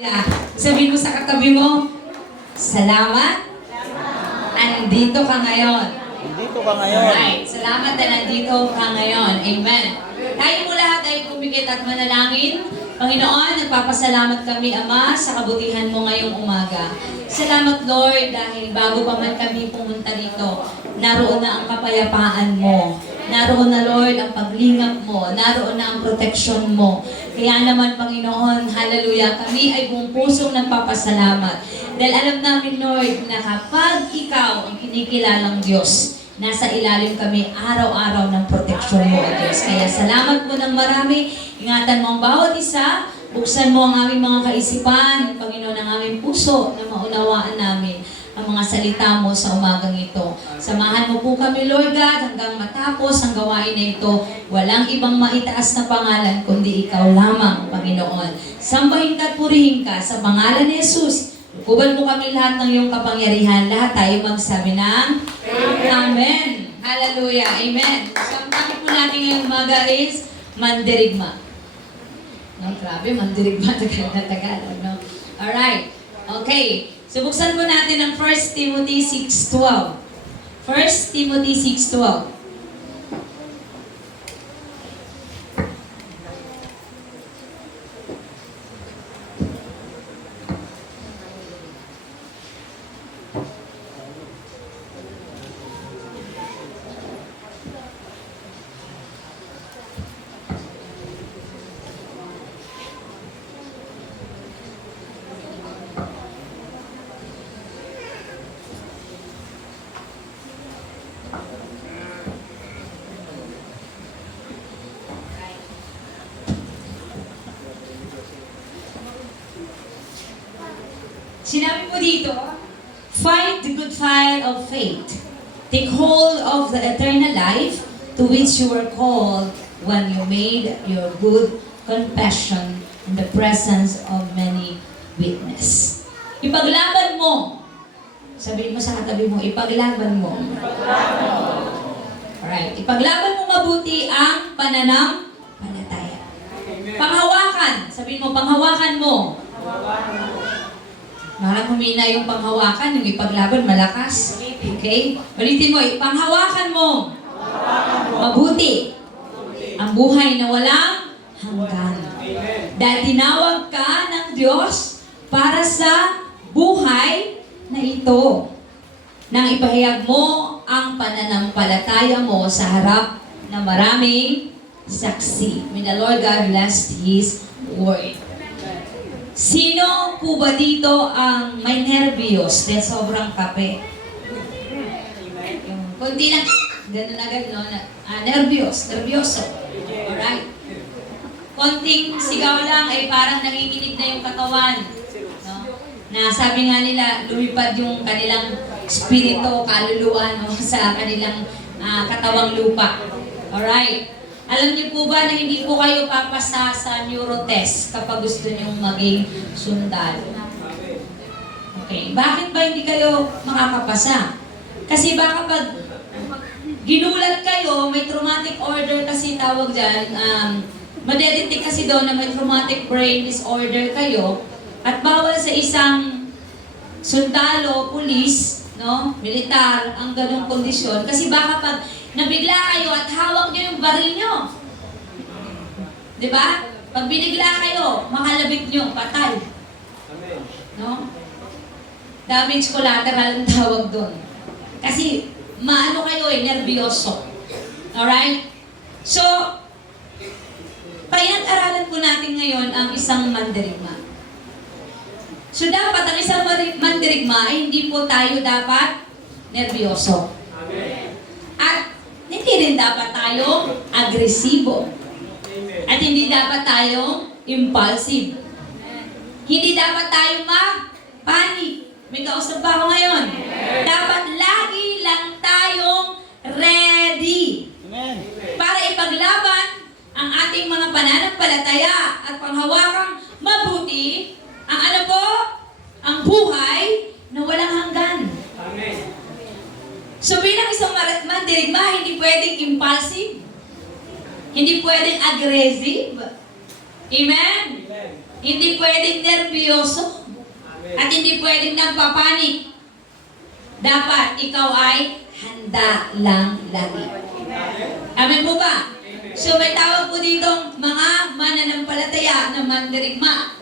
Yeah. Sabihin mo sa katabi mo, salamat. Andito ka ngayon. Nandito ka ngayon. Alright. Salamat na nandito ka ngayon. Amen. Tayo mo lahat ay pumikit at manalangin. Panginoon, nagpapasalamat kami, Ama, sa kabutihan mo ngayong umaga. Salamat, Lord, dahil bago pa man kami pumunta dito, naroon na ang kapayapaan mo. Naroon na, Lord, ang paglingap mo. Naroon na ang proteksyon mo. Kaya naman, Panginoon, hallelujah, kami ay buong pusong nagpapasalamat. Dahil alam namin, Lord, na kapag ikaw ang kinikilalang Diyos, nasa ilalim kami araw-araw ng proteksyon mo, O Diyos. Kaya salamat po ng marami. Ingatan mo ang bawat isa. Buksan mo ang aming mga kaisipan, Panginoon, ang aming puso na maunawaan namin ang mga salita mo sa umagang ito. Samahan mo po kami, Lord God, hanggang matapos ang gawain na ito. Walang ibang maitaas na pangalan, kundi ikaw lamang, Panginoon. Sambahin ka at purihin ka sa pangalan ni Jesus. Kuban mo kami lahat ng iyong kapangyarihan. Lahat tayo magsabi ng Amen. Hallelujah. Amen. So, ang topic po natin ngayong umaga is mandirigma. No, grabe, mandirigma. Tagal na tagal. No? Alright. Okay. So, buksan po natin ang 1 Timothy 6:12. 1 Timothy 6:12. Sinabi po dito, fight the good fight of faith. Take hold of the eternal life to which you were called when you made your good confession in the presence of many witnesses. Ipaglaban mo. Sabihin mo sa katabi mo, ipaglaban mo. Alright. Ipaglaban mo mabuti ang pananampalataya. Panghawakan. Sabihin mo, panghawakan mo. Parang humina yung panghawakan, yung ipaglaban, malakas. Okay? Ulitin mo, panghawakan mo. Mabuti. Ang buhay na walang hanggan. Dahil tinawag ka ng Diyos para sa buhay na ito. Nang ipahayag mo ang pananampalataya mo sa harap ng maraming saksi. May the Lord God bless His word. Sino po ba dito ang may nervyos dahil sobrang kape? Yung kunti lang, gano'n agad, no? Nervyoso. Alright? Konting sigaw lang ay parang nanginginig na yung katawan. No? Na sabi nga nila, lumipad yung kanilang spirito, kaluluwa, no? Sa kanilang katawang lupa. Alright? Alam niyo po ba na hindi po kayo papasa sa neurotest kapag gusto niyong maging sundalo? Okay. Bakit ba hindi kayo makakapasa? Kasi baka pag ginulat kayo, may traumatic order kasi tawag dyan, madedetect kasi doon na may traumatic brain disorder kayo at bawal sa isang sundalo, pulis, no, militar, ang ganong kondisyon. Kasi baka pag nabigla kayo at hawak nyo yung baril nyo. Diba? Pag binigla kayo, makalabit nyo, patay. No? Damage collateral ang tawag doon. Kasi, maano kayo nervyoso. Alright? So, pinag-aralan po natin ngayon ang isang mandirigma. So, dapat ang isang mandirigma ay hindi po tayo dapat nervyoso. At hindi rin dapat tayong agresibo. At hindi dapat tayong impulsive. Hindi dapat tayong ma-panic. May kausap ba ako ngayon? Dapat lagi lang tayong ready. Para ipaglaban ang ating mga pananampalataya at panghawakang mabuti ang ano po? Ang buhay na walang hanggan. Amen. So bilang isang mandirigma, hindi pwedeng impulsive, hindi pwedeng aggressive. Amen? Hindi pwedeng nervyoso. At hindi pwedeng nagpapanik. Dapat ikaw ay handa lang lagi. Amen po ba? So may tawag po ditong mga mananampalataya na mandirigma.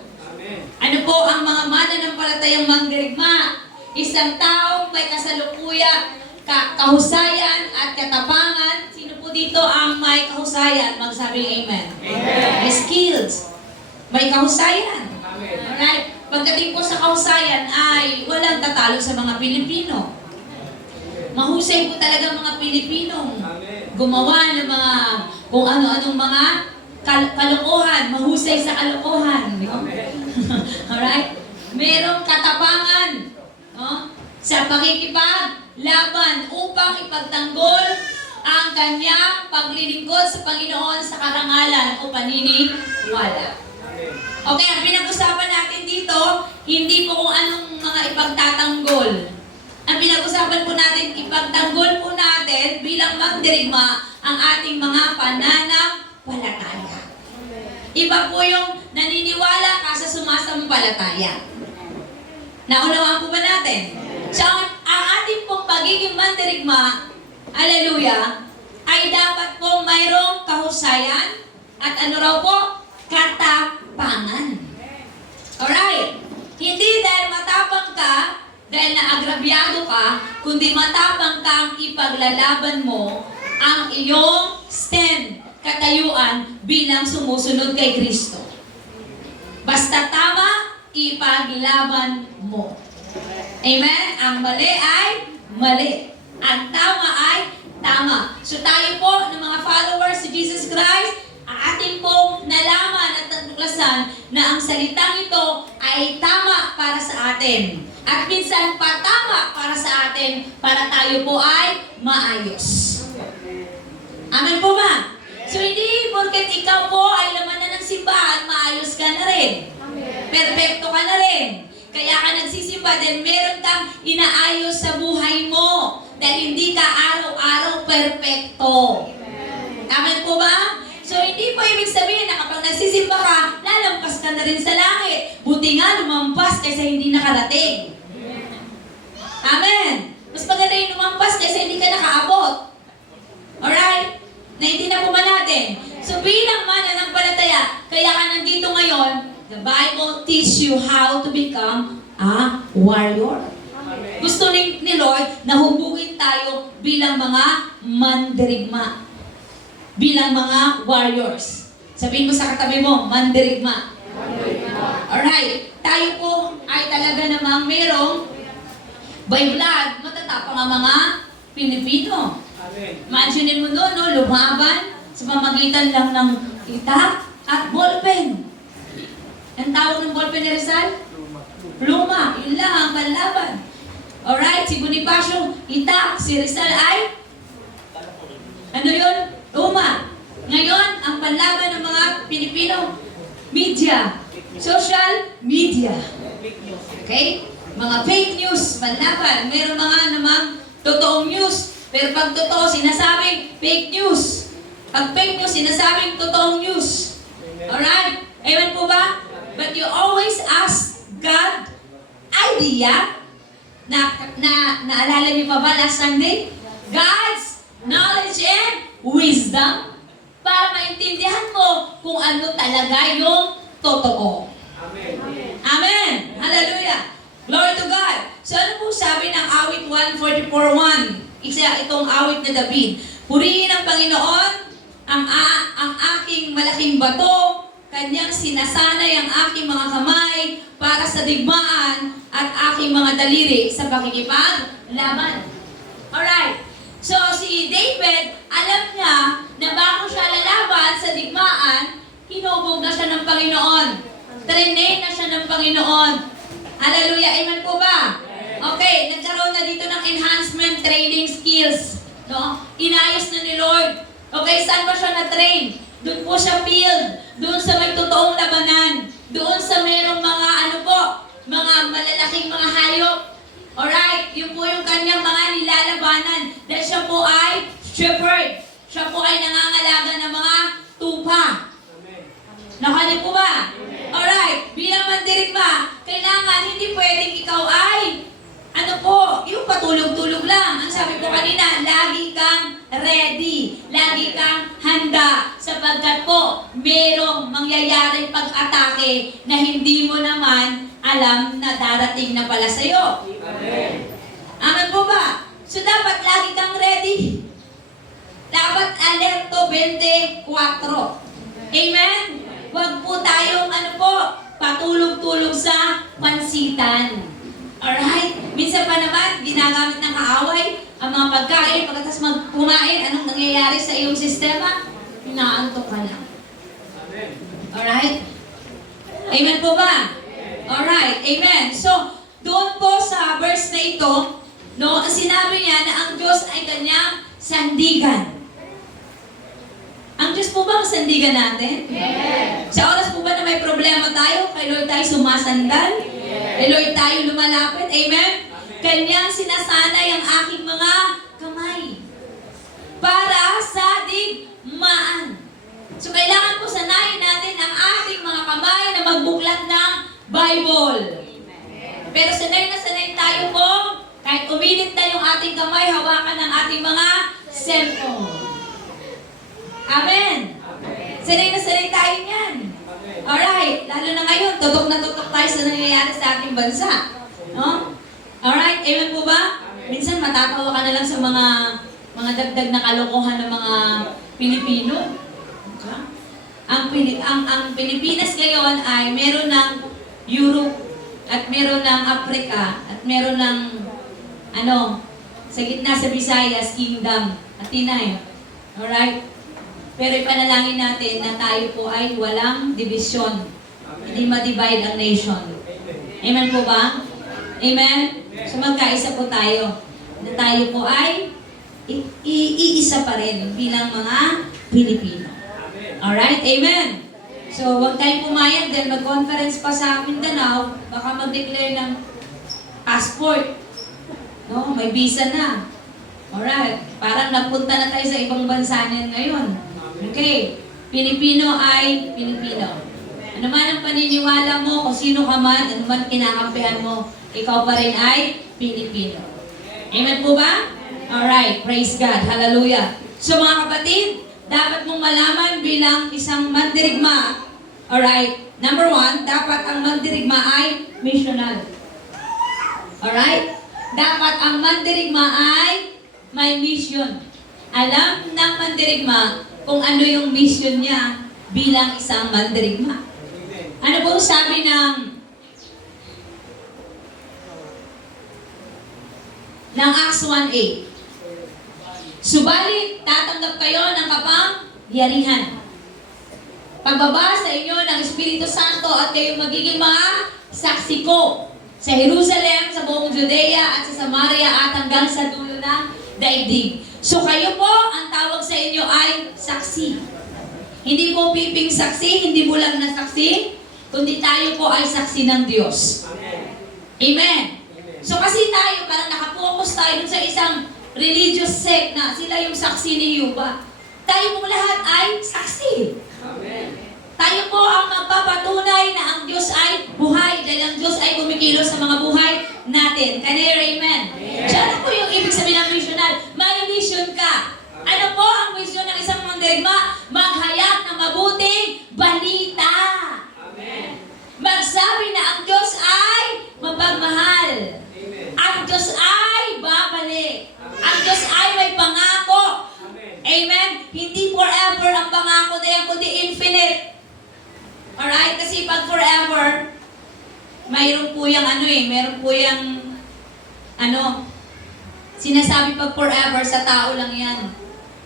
Ano po ang mga mananampalatayang mandirigma? Isang taong may kasalukuyan, kahusayan at katapangan. Sino po dito ang may kahusayan? Magsabing amen. May skills. May kahusayan. Alright? Pagdating po sa kahusayan ay walang tatalo sa mga Pilipino. Mahusay po talaga mga Pilipinong gumawa ng mga kung ano-anong mga kalokohan, mahusay sa kalokohan. No? Alright? Merong katapangan, no? Sa pakikipaglaban upang ipagtanggol ang kanyang paglilingkod sa Panginoon sa karangalan o paniniwala. Okay, ang pinag-usapan natin dito, hindi po kung anong mga ipagtatanggol. Ang pinag-usapan po natin, ipagtanggol po natin bilang magdirigma ang ating mga pananampalataya. Iba po yung naniniwala ka sa sumasampalataya. Naunawaan po ba natin? So, ang ating pong pagiging mandirigma, hallelujah, ay dapat pong mayroong kahusayan at ano raw po? Katapangan. Alright? Hindi dahil matapang ka, dahil naagrabyado ka, kundi matapang kang ipaglalaban mo ang iyong stand, katayuan bilang sumusunod kay Kristo. Basta tama, ipaglaban mo. Amen? Ang mali ay mali. Ang tama ay tama. So tayo po ng mga followers si Jesus Christ, ating pong nalaman at natuklasan na ang salitang ito ay tama para sa atin. At minsan patama para sa atin para tayo po ay maayos. Amen po ba? So hindi porket ikaw po ay laman na ng simbahan, maayos ka na rin. Perfecto ka na rin. Kaya ka nagsisimba dahil meron kang inaayos sa buhay mo. Dahil hindi ka araw-araw perfecto. Amen po ba? So, hindi po ibig sabihin na kapag nagsisimba ka, lalampas ka na rin sa langit. Buti nga, lumampas kaysa hindi nakarating. Amen. Mas maganda yung lumampas kaysa hindi ka nakaabot. Alright? Naintindihan po ba natin? So, bilang mananampalataya, kaya ka nandito ngayon, the Bible teach you how to become a warrior. Gusto ni Lord na hubugin tayo bilang mga mandirigma. Bilang mga warriors. Sabihin mo sa katabi mo, mandirigma. Alright. Tayo po ay talaga namang merong by blood, matatapang ang mga Pilipino. Imagine mo doon, no, lumaban sa pamagitan lang ng itak at ballpen. Ang tawag ng ballpen ni Rizal? Pluma. Yun lang ang panlaban. Alright, si Bonifacio, itak. Si Rizal ay? Ano yun? Pluma. Ngayon, ang panlaban ng mga Pilipino, media. Social media. Okay? Mga fake news, panlaban. Meron mga namang totoong news. Pero pag totoo, sinasabing fake news. Pag fake news, sinasabing totoong news. Alright? Amen po ba? But you always ask God idea naalala niyo pa ba last Sunday? God's knowledge and wisdom para maintindihan mo kung ano talaga yung totoo. Amen. Amen. Hallelujah. Glory to God. So ano po sabi ng awit 144:1? Isa itong awit na David. Purihin ang Panginoon, ang aking malaking bato, kanyang sinasanay ang aking mga kamay para sa digmaan at aking mga daliri sa pakikipaglaban. Alright. So si David, alam niya na bago siya lalaban sa digmaan, hinubog na siya ng Panginoon. Trained na siya ng Panginoon. Hallelujah. Amen po ba? Okay, nagkaroon na dito ng enhancement training skills. No? Inayos na ni Lord. Okay, saan ba siya na-train? Doon po sa field. Doon sa may totoong labanan. Doon sa merong mga mga malalaking mga hayop. Alright, yun po yung kanyang mga nilalabanan. Dahil siya po ay shepherd. Siya po ay nangangalaga ng mga tupa. Nakanya po ba? Alright, bilang mandirigma, kailangan hindi pwedeng ikaw ay, ano po, yung patulog-tulog lang. Ang sabi ko kanina, lagi kang ready, lagi kang handa, sapagkat po, merong mangyayaring pag-atake na hindi mo naman alam na darating na pala sa'yo. Amen. Amen po ba? So dapat lagi kang ready. Dapat alerto 24. Amen? Huwag po tayong patulog-tulog sa pansitan. Alright? Minsan pa naman, ginagamit ng kaaway ang mga pagkain. Pagkatapos magkumain, anong nangyayari sa iyong sistema? Inaantok ka lang. Amen. Alright? Amen po ba? Alright. Amen. So, doon po sa verse na ito, no, sinabi niya na ang Diyos ay kanyang sandigan. Ang Diyos po ba ang sandigan natin? Yes. Sa oras po ba na may problema tayo, kay Lord tayo sumasandal? Yes. Kay Lord tayo lumalapit? Amen? Kanyang sinasanay ang aking mga kamay para sa digmaan. So, kailangan po sanayin natin ang ating mga kamay na magbuklat ng Bible. Pero sanay na sanay tayo po, kahit uminit na yung ating kamay, hawakan ng ating mga cellphone. Amen. Sanay na sanay tayo niyan. Alright, lalo na ngayon, tutok na tutok tayo sa nangyayari sa ating bansa. No? Alright, amen po ba? Minsan matatawa ka na lang sa mga dagdag na kalokohan ng mga Pilipino. Okay? Ang Pilipinas ngayon ay meron ng Europe at meron ng Africa at meron ng sa gitna sa Visayas, Kingdom at Tinay. Alright? Pero ipanalangin natin na tayo po ay walang division. Hindi ma-divide ang nation. Amen po ba? Amen? So magkaisa po tayo. Na tayo po ay iisa pa rin bilang mga Pilipino. Alright? Amen? So huwag tayong pumayag dahil mag-conference pa sa Mindanao, baka mag-declare ng passport. No? May visa na. Alright? Parang napunta na tayo sa ibang bansa niyan ngayon. Okay. Pilipino ay Pilipino. Ano man ang paniniwala mo, kung sino ka man, ano man kinakampihan mo, ikaw pa rin ay Pilipino. Amen po ba? Alright. Praise God. Hallelujah. So mga kapatid, dapat mong malaman bilang isang mandirigma. Alright. Number 1, dapat ang mandirigma ay missional. Alright? Dapat ang mandirigma ay may mission. Alam ng mandirigma kung ano yung mission niya bilang isang mandirigma. Ano po sabi ng Acts 1:8? Subalit, tatanggap kayo ng kapangyarihan. Pagbaba sa inyo ng Espiritu Santo at kayo magiging mga saksi ko sa Jerusalem, sa buong Judea at sa Samaria at hanggang sa dulo ng daigdig. So kayo po, ang tawag sa inyo ay saksi. Hindi po piping saksi, hindi bulang na saksi, kundi tayo po ay saksi ng Diyos. Amen. So kasi tayo, parang nakapokus tayo dun sa isang religious sect na sila yung saksi ni Yuba. Tayo pong lahat ay saksi. Tayo po ang magpapatunay na ang Diyos ay buhay dahil ang Diyos ay kumikilos sa mga buhay natin. Kanina, amen. So ano po yung ibig sabihin ng missional? May mission ka. Ano po ang mission ng isang mandirigma? Maghayag ng mabuting balita. Amen. Magsabi na ang Diyos ay mapagmahal. Ang Diyos ay babalik. Ang Diyos ay may pangako. Amen? Hindi forever ang pangako na yan, kundi infinite. Alright? Kasi pag forever, mayroon po yung meron po yung sinasabi pag forever sa tao lang yan.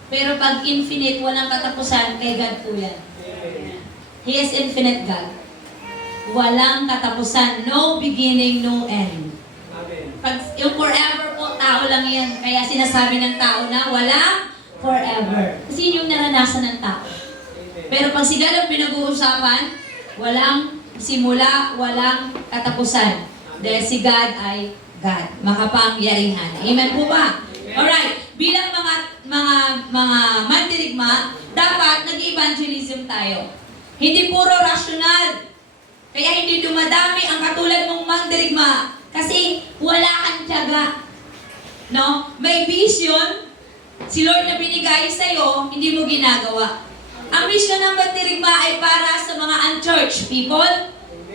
Pero pag infinite, walang katapusan, kay God po yan. He is infinite God. Walang katapusan. No beginning, no end. Pag yung forever po, tao lang yan. Kaya sinasabi ng tao na walang forever. Kasi yun yung naranasan ng tao. Pero pag si God ang pinag-uusapan, walang simula, walang katapusan. Dahil si God ay God. Makapangyarihan. Amen po ba? Alright. Bilang mga mandirigma, dapat nag-evangelism tayo. Hindi puro rational. Kaya hindi dumadami ang katulad mong mandirigma kasi wala kang tiyaga. No? May vision, si Lord na binigay sa'yo, hindi mo ginagawa. Ang mission ng mandirigma ay para sa mga unchurched people,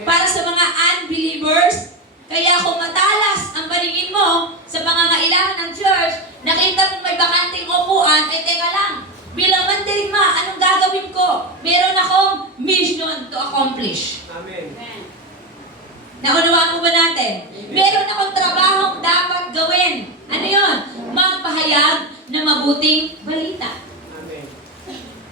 para sa mga unbelievers. Kaya kung matalas ang paningin mo sa pangangailangan ng church, nakita mo may bakanting upuan, teka lang, bilang mandirigma, anong gagawin ko? Meron akong mission to accomplish. Amen. Naunawaan mo ba natin? Meron akong trabahong dapat gawin. Ano yon? Magpahayag na mabuting balita. Amen.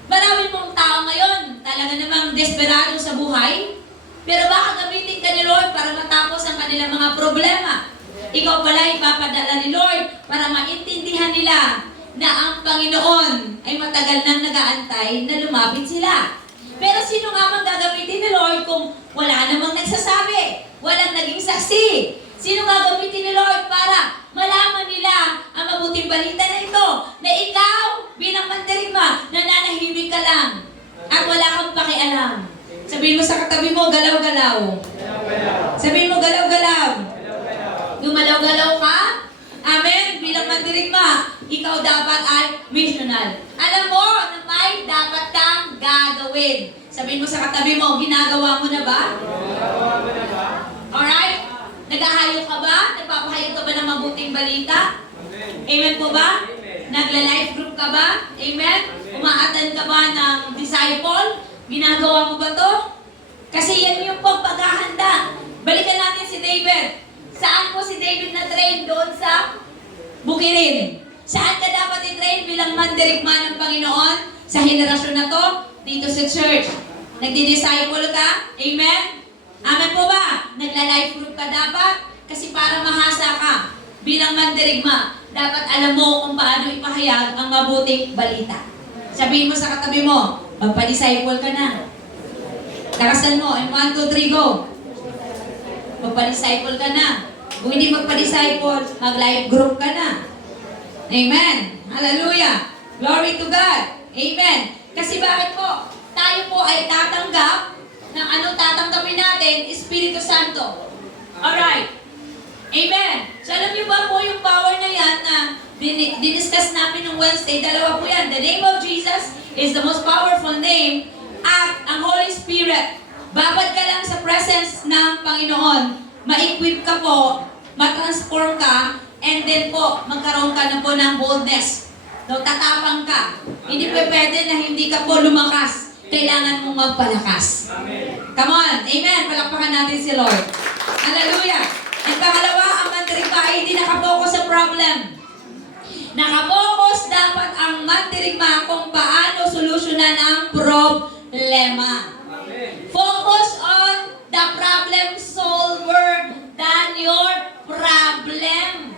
Marami mong tao ngayon, talaga namang desperado sa buhay, pero baka gamitin ka ni Lord para matapos ang kanilang mga problema. Ikaw pala ipapadala ni Lord para maintindihan nila na ang Panginoon ay matagal nang nag-aantay na lumapit sila. Pero sino nga mang gagamitin ni Lord kung wala namang nagsasabi, walang naging saksi? Sino gagamitin ni Lord para malaman nila ang mabuting balita na ito, na ikaw bilang mandirigma, nananahimik ka lang at wala kang pakialam? Sabihin mo sa katabi mo, galaw-galaw. Sabihin mo, galaw-galaw. Gumalaw-galaw ka? Amen? Bilang mandirigma, ikaw dapat ay missional. Alam mo na may dapat kang gagawin. Sabihin mo sa katabi mo, ginagawa mo na ba? Alright? Naghahayo ka ba? Nagpapahayag ka ba ng mabuting balita? Amen po ba? Nagla-life group ka ba? Amen? Umaattend ka ba ng disciple? Ginagawa mo ba to? Kasi yan yung pagpaghahanda. Balikan natin si David. Saan po si David na-train? Doon sa Bukirin. Saan ka dapat i-train bilang mandirigma ng Panginoon? Sa henerasyon na to? Dito sa church. Nagdi-disciple ka? Amen? Amen po ba? Nagla-life group ka dapat? Kasi para mahasa ka bilang mandirigma, dapat alam mo kung paano ipahayag ang mabuting balita. Sabihin mo sa katabi mo, magpa-disciple ka na. Lakasan mo, 1, 2, 3, go. Magpa-disciple ka na. Kung hindi magpa-disciple, mag-life group ka na. Amen. Hallelujah. Glory to God. Amen. Kasi bakit po? Tayo po ay tatanggap ng ano tatanggapin natin? Espiritu Santo. Alright. Amen. So alam niyo ba po yung power na yan na diniscuss namin ng Wednesday? Dalawa po yan. The name of Jesus is the most powerful name at ang Holy Spirit. Babad ka lang sa presence ng Panginoon. Ma-equip ka po, ma-transform ka, and then po, magkaroon ka na po ng boldness. No, tatapang ka. Hindi po pwede na hindi ka po lumakas. Kailangan mong magpalakas. Amen. Come on. Amen. Palakpakan natin si Lord. Hallelujah. At pangalawa, ang mandirigma ay hindi nakapokus sa problem. Nakapokus dapat ang mandirigma kung paano solusyonan ang problema. Amen. Focus on the problem solver than your problem.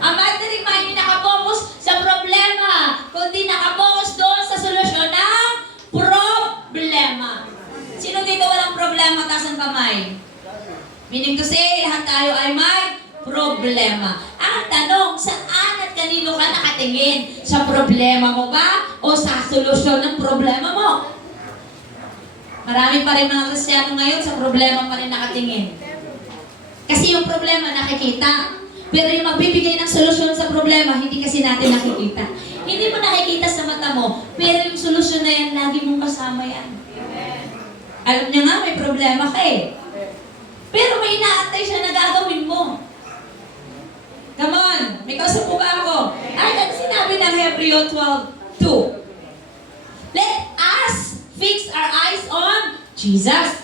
Ang mandirigma hindi nakapokus sa problema, kundi nakapokus doon sa solusyon ng problema. Sino dito walang problema? Taas ang kamay. Meaning to say, lahat tayo ay may problema. Ang tanong, saan at kanino ka nakatingin? Sa problema mo ba? O sa solusyon ng problema mo? Marami pa rin mga Kristiyano ngayon sa problema pa rin nakatingin. Kasi yung problema nakikita. Pero yung magbibigay ng solusyon sa problema, hindi kasi natin nakikita. Hindi mo nakikita sa mata mo, pero yung solusyon na yan, lagi mong kasama yan. Alam niya nga, may problema ka eh. Pero may inaantay siya na gagawin mo. Come on, may kausap po ba ako? Ay, ano sinabi ng Hebreo 12:2? Let us fix our eyes on Jesus,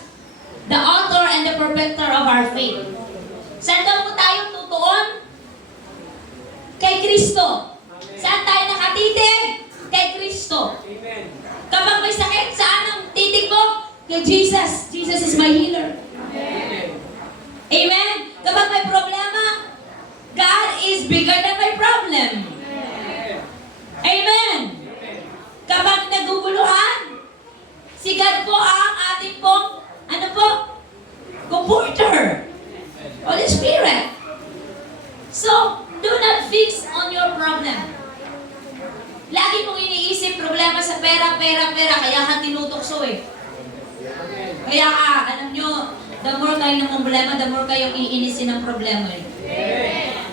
the author and the perfecter of our faith. Saan daw po tayo tutuon? Kay Kristo. Saan tayo nakatitig? Kay Kristo. Amen. Kapag may sakit, saan ang titig mo? Kay Jesus. Jesus is my healer. Amen. Amen? Kapag may problema, God is bigger than my problem. Amen. Amen? Kapag naguguluhan, si God po ang ating pong, ano po? Comforter. Holy Spirit. So, do not fix on your problem. Lagi mong iniisip problema sa pera, kaya ka tinutokso eh. Kaya ka, alam nyo, The more kayo ng problema, the more kayong iinisin ng problema eh.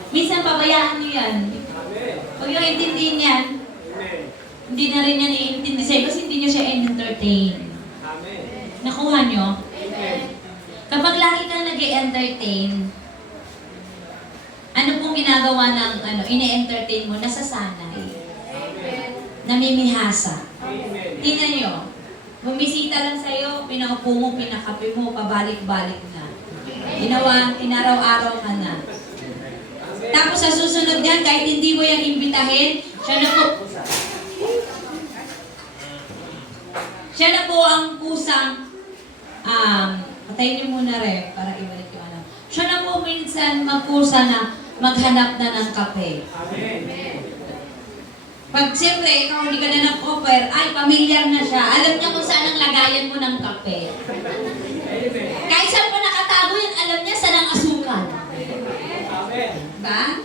Minsan pabayaan niyo yan. Amen. Huwag yung intindihin yan. Amen. Hindi na rin yan iintindi sa'yo kasi hindi niyo siya entertain. Amen. Nakuha niyo? Amen. Kapag lagi kang nag-entertain, ano pong ginagawa ng ini-entertain mo? Nasasanay. Namimihasa. Amen. Tingnan nyo, bumisita lang sa'yo, pinaupo mo, pinakape mo, pabalik-balik na. Inaraw-araw ka na. Tapos sa susunod yan, kahit hindi mo yan imbitahin, siya na po ang kusang, patayin niyo muna rin, para ibalik yung ano. Siya na po minsan magkusa na maghanap na ng kape. Amen. Pag siyempre, ikaw hindi ka na nag-offer, ay, pamilyar na siya. Alam niya kung saan ang lagayan mo ng kape. Amen. Kahit saan pa nakatago yan, alam niya saan ang asukal. Amen. Diba?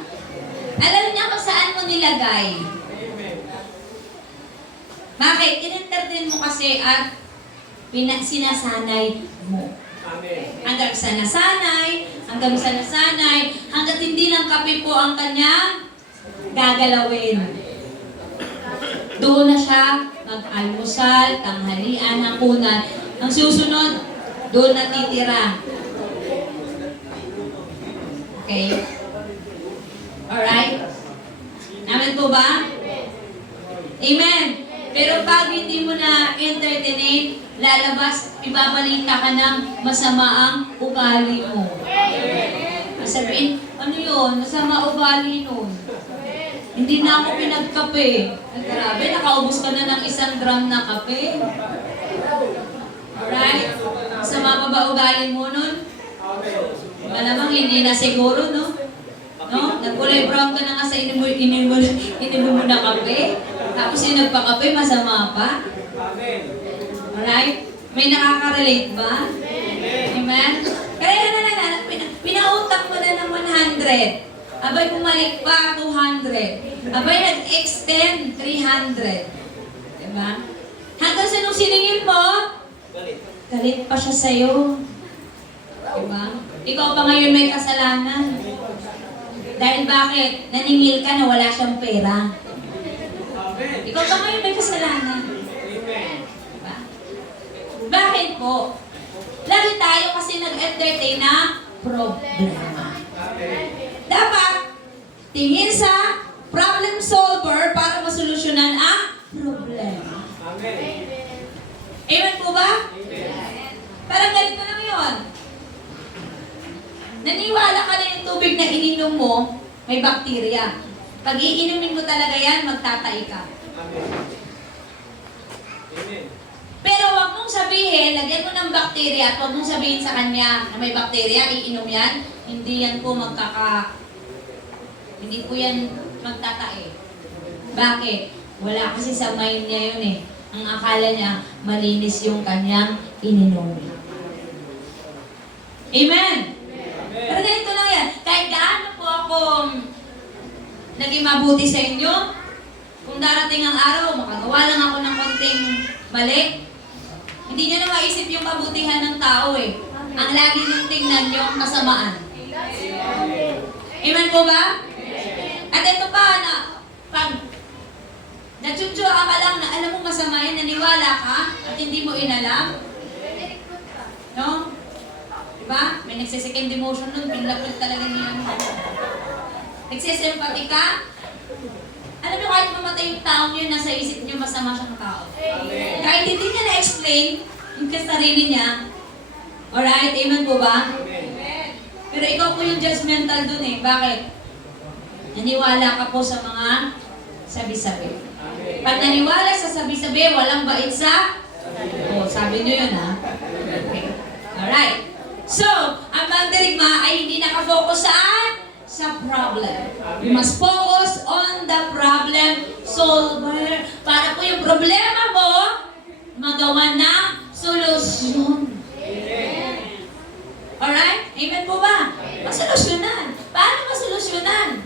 Alam niya kung saan mo nilagay. Amen. Bakit? In-entertain mo kasi at sinasanay mo. Amen. Hanggang sa nasanay, hanggat hindi ng kape po ang kanyang gagalawin. Doon na siya mag-almusal, tanghalian, hapunan. Ang susunod, doon na titira. Okay? Alright? Amen po ba? Amen. Pero pag hindi mo na entertain, lalabas, ibabalita ka ng masama ang ugali mo. Sabihin, ano yun? Masama ugali nun. Hindi na ako pinagkape. Ay, grabe, nakaubos ka na ng 1 drum na kape. Alright? Masama pa ba ugali mo nun? Malamang hindi na siguro, no? No? Nagkulay brown ka na nga sa ininom mo na kape. Tapos yung nagpakape, masama pa. Amen. Alright? May nakaka-relate ba? Amen? Kaya pinautang mo na ng 100. Abay, bumalik pa, 200. Abay, nag-extend, 300. Diba? Hanggang sa nung siningil mo, galit pa siya sa'yo. Diba? Ikaw pa ngayon may kasalanan. Dahil bakit? Naningil ka na wala siyang pera. Amen. Ikaw pa ngayon may kasalanan. Amen. Diba? Bakit po? Lagi tayo kasi nag-entertain na problema. Amen. Dapat, tingin sa problem solver para masolusyonan ang problema. Amen. Amen po ba? Amen. Parang ganito lang yun. Naniwala ka na yung tubig na ininom mo, may bakterya. Pag iinumin mo talaga yan, magtatay ka. Amen. Amen. Pero wag mong sabihin, lagyan mo ng bakterya at wag mong sabihin sa kanya na may bakterya, iinom yan, hindi yan po hindi po yan magtatae. Bakit? Wala kasi sa mind niya yun eh. Ang akala niya, malinis yung kanyang ininom. Amen? Pero ganito lang yan. Kahit gaano po ako naging mabuti sa inyo, kung darating ang araw, makagawa lang ako ng konting mali, hindi nyo na maisip yung kabutihan ng tao eh. Ang lagi nyung tingnan yung kasamaan. Amen po ba? At ito pa na, pag natsutsura ka lang na alam mo masama yan, naniwala ka, at hindi mo inalam, no? Diba? May nagsisecond demotion nun, pinlapit talaga niya. Nagsisimpati ka, alam nyo, kahit mamatay yung taong yun, nasa isip nyo masama siyang tao. Amen. Kahit hindi niya na-explain yung sarili niya, alright, amen po ba? Amen. Pero ikaw po yung judgmental dun eh. Bakit? Naniwala ka po sa mga sabi-sabi. Amen. Pag naniwala sa sabi-sabi, walang bait sa... Oh, sabi niyo yun ha? Okay. Alright. So, ang mandirigma ay hindi nakafocus saan? Sa problem. You must focus on the problem solver. Para po yung problema mo, magawa ng solusyon. Alright? Amen po ba? Masolusyonan. Paano masolusyonan?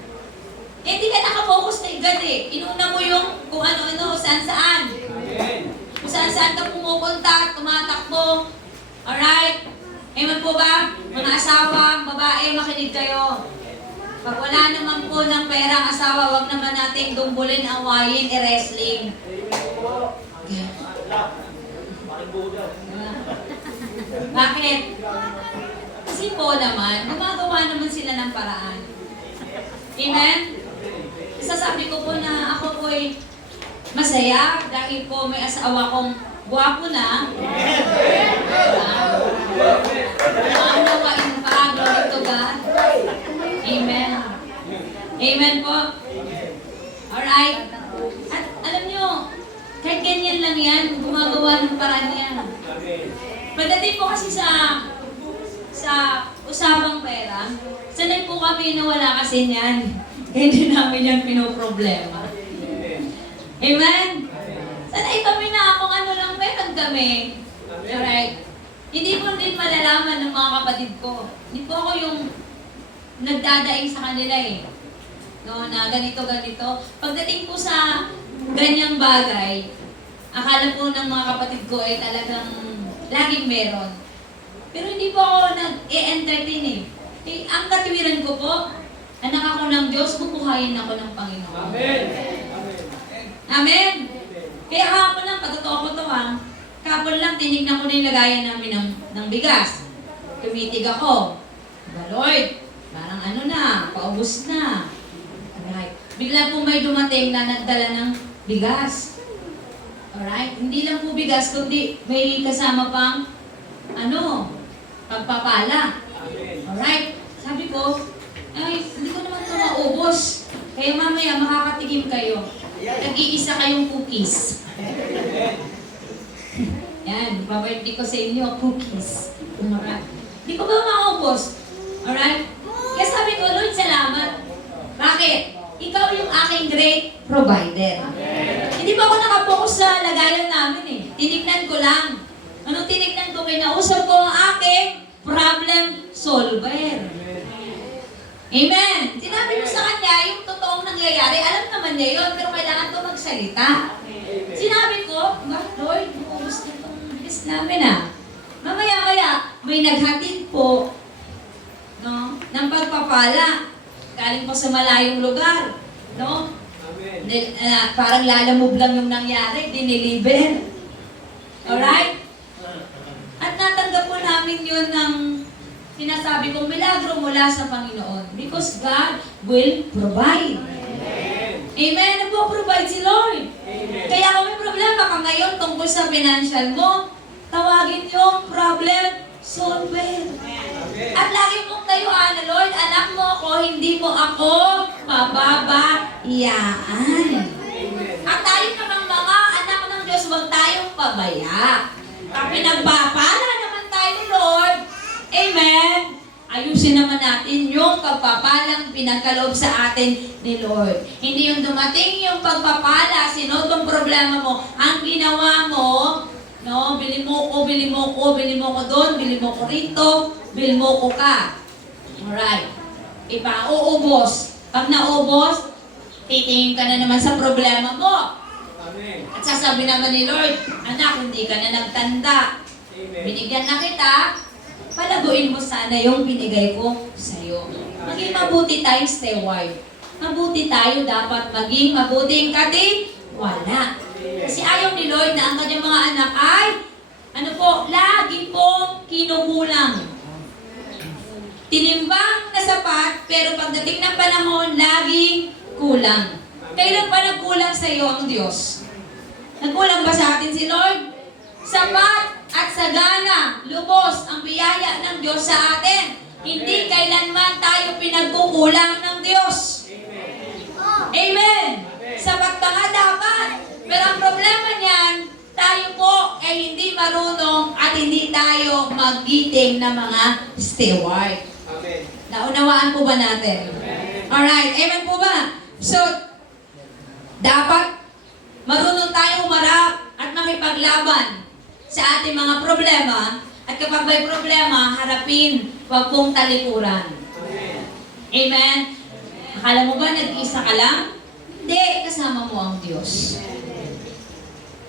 Hindi ka nakafocus na agad eh. Inuna mo yung kung ano-ano, saan-saan. Amen. Kung saan-saan ka pumupunta, tumatakbo. Alright? Amen po ba? Mga asawa, babae, makinig kayo. Pag wala naman po ng pera ang asawa, wag naman nating dumbulin, awayin, i-wrestling. Bakit? Kasi po naman, gumagawa naman sila ng paraan. Amen? Sasabi ko po na ako po ay masaya dahil po may asawa kong gwapo na. Maawain pa, glory to God. Amen. Amen po. Alright. At alam nyo, kahit ganyan lang yan, gumagawa ng paraan yan. Pagdating po kasi sa usapang pera, sanay po kami na wala kasi niyan. Kaya hindi namin yan pinoproblema. Amen? Sanay kami na kung ano lang meron kami. Alright? Hindi ko din malalaman ng mga kapatid ko. Hindi po ako yung nagdadaing sa kanila eh. No, na ganito. Pagdating po sa ganyang bagay, akala po ng mga kapatid ko ay talagang laging meron. Pero hindi po ako nag-e-entertain eh. Ang katuwiran ko po, anak ako ng Diyos, bubuhayin ako ng Panginoon. Amen. Amen? Kaya kahapon lang, patotoo ko to ha. Kahapon lang, tinignan ko na yung lagayan namin ng bigas. Tumitig ako. Ba Lord, parang ano na, paubos na. Alright. Bigla po may dumating na nagdala ng bigas. Alright? Hindi lang po bigas, kundi may kasama pang pagpapala. Alright? Sabi ko, ay, hindi ko naman ito maubos. Kaya mamaya makakatikim kayo. Nag-iisa kayong cookies. Yan, babirthday ko sa inyo, cookies. Alright? Hindi ko ba maubos? Alright? Kaya sabi ko, Lord, salamat. Bakit? Ikaw yung aking great provider. Hindi pa ako nakapokus sa lagayan namin eh. Tinignan ko lang. Anong tinignan ko? Kinausap ko ang aking problem solver. Amen. Sinabi mo sa kanya yung totoong nangyayari. Alam naman niya yun, pero kailangan ko magsalita. Sinabi ko, Lord, maubos na itong bilis namin ah. Mamaya-maya, may naghatid po ng pagpapala. Galing po sa malayong lugar. No? Parang lalamove lang yung nangyari, diniliver. Alright? At natanggap po namin yun ng sinasabi kong milagro mula sa Panginoon. Because God will provide. Amen? Nagpo-provide si Lord. Kaya kung may problema ka ngayon tungkol sa financial mo, tawagin yung problem solver. At lagi mong tayuan na, Lord, anak mo ako, hindi mo ako pababayaan. At tayo namang mga anak ng Diyos, huwag tayong pabaya. At pinagpapala naman tayo ni Lord. Amen. Ayusin naman natin yung pagpapalang pinagkaloob sa atin ni Lord. Hindi yung dumating yung pagpapala, sinotong problema mo, ang ginawa mo, no, bili mo ko doon, bili mo ko rito, bili mo ko ka. Alright. Ipauubos. Pag naubos, titingin ka na naman sa problema mo. Amen. At sasabi naman ni Lord, anak, hindi ka na nagtanda. Amen. Binigyan na kita, palaguin mo sana yung binigay ko sa'yo. Maging mabuti tayong steward. Mabuti tayo dapat maging mabuting katiwala. Kasi ayaw ni Lord na ang kanyang mga anak ay, lagi pong kinukulang. Tinimbang na sapat, pero pagdating ng panahon, laging kulang. Kailan pa nagkulang sa iyo ang Diyos? Nagkulang ba sa atin si Lord? Sapat at sagana, lubos ang biyaya ng Diyos sa atin. Hindi kailanman tayo pinagkukulang ng Diyos. Amen. Sapat pa nga dapat. Pero ang problema niyan, tayo po ay hindi marunong at hindi tayo magiting na mga steward. Amen. Naunawaan po ba natin? Alright, amen po ba? So, dapat marunong tayo humarap at makipaglaban sa ating mga problema. At kapag may problema, harapin, huwag pong talikuran. Amen? Akala mo ba nag-isa ka lang? Hindi, kasama mo ang Diyos.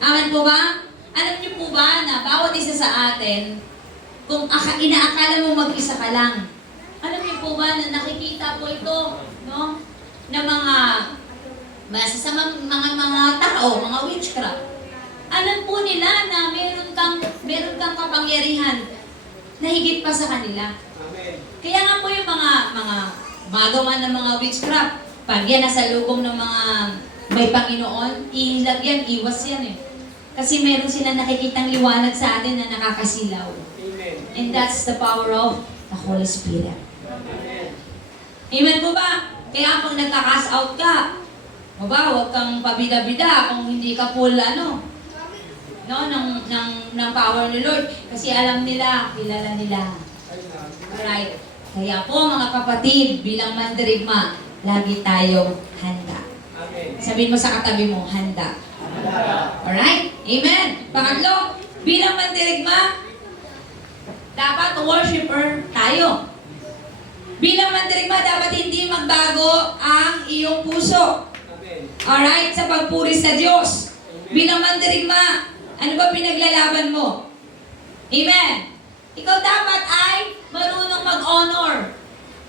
Amen po ba? Alam niyo po ba na bawat isa sa atin Kung inaakala mo mag-isa ka lang. Alam niyo po ba na nakikita po ito, no? Na mga masasamang mga tao, mga witchcraft. Alam po nila na meron kang kapangyarihan na higit pa sa kanila. Amen. Kaya nga po yung mga magawa ng mga witchcraft, pag yan nasa lubong ng mga may Panginoon, ilagyan, iwas yan eh. Kasi meron silang nakikitang liwanag sa atin na nakakasilaw. Amen. And that's the power of the Holy Spirit. Amen. Amen po ba? Kaya pag nagka-cast out ka, huwag kang pabida-bida kung hindi ka full ng power ni Lord. Kasi alam nila, kilala nila. Alright. Kaya po mga kapatid, bilang mandirigma, lagi tayong handa. Amen. Sabihin mo sa katabi mo, handa. Alright? Amen. Pangatlo, bilang mandirigma, dapat worshiper tayo. Bilang mandirigma, dapat hindi magbago ang iyong puso. Amen. Alright? Sa pagpuri sa Diyos. Bilang mandirigma, ano ba pinaglalaban mo? Amen. Ikaw dapat ay marunong mag-honor.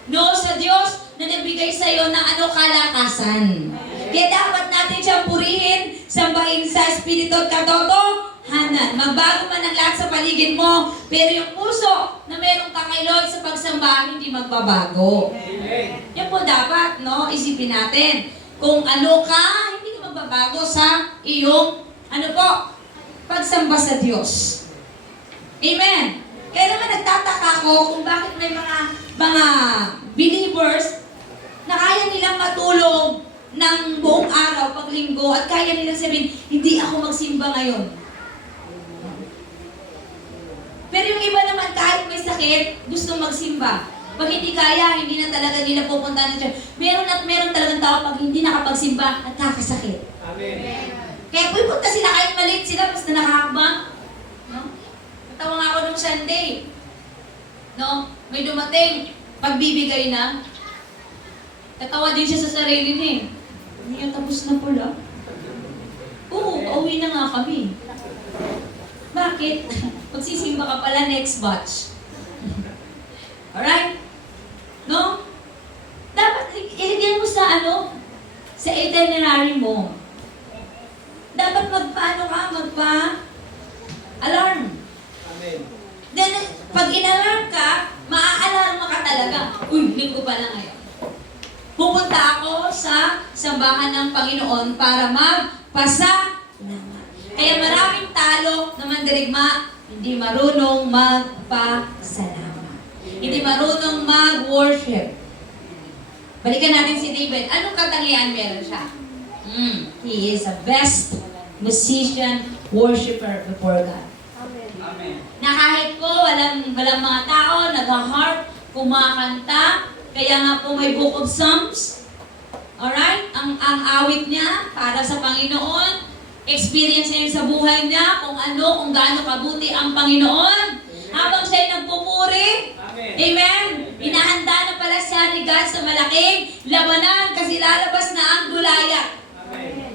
No, sa Diyos na nagbigay sa iyo ng kalakasan. Kaya dapat natin siyang purihin, sambahin sa Espiritu at katotohanan. Magbago man ang lahat sa paligid mo, pero yung puso na meron ka kay Lord sa pagsamba, hindi magbabago. Amen. Yan po dapat, no? Isipin natin. Kung ano ka, hindi ka magbabago sa iyong, pagsamba sa Diyos. Amen. Kaya naman nagtataka ko kung bakit may mga believers na kaya nilang matulog ng buong araw pag linggo at kaya nilang sabihin, hindi ako magsimba ngayon. Pero yung iba naman kahit may sakit, gustong magsimba. Pag hindi kaya, hindi na talaga nila pupunta ng church. Meron talagang tao pag hindi nakapagsimba at kakasakit. Amen. Kaya pupunta sila kahit maliit sila, basta nakakabang. No? Natawa nga ako nung Sunday. No? May dumating, pagbibigay na. Natawa din siya sa sarili niya. Hindi yan tapos na pula. Oo, pauwi na nga kami. Bakit? Magsisimba ka pala next batch. Alright? No? Dapat ilagyan mo sa sa itinerary mo. Dapat magpa-alarm. Amen. Then, pag in-alarm ka, maa-alarma ka talaga. Uy, linggo pa na ngayon. Pupunta ako sa sambahan ng Panginoon para magpasalamat. Kaya maraming talo na mandirigma, hindi marunong magpasalamat. Hindi marunong mag-worship. Balikan natin si David. Anong katangian meron siya? He is a best musician, worshiper before God. Amen. Na kahit po walang mga tao, nag-harp, kumakanta, kaya nga po may Book of Psalms. Alright? Ang awit niya para sa Panginoon, experience niya sa buhay niya, kung gaano kabuti ang Panginoon. Habang siya'y nagpupuri, Amen. Amen? Inahanda na pala siya ni God sa malaking labanan kasi lalabas na ang Goliath. Amen.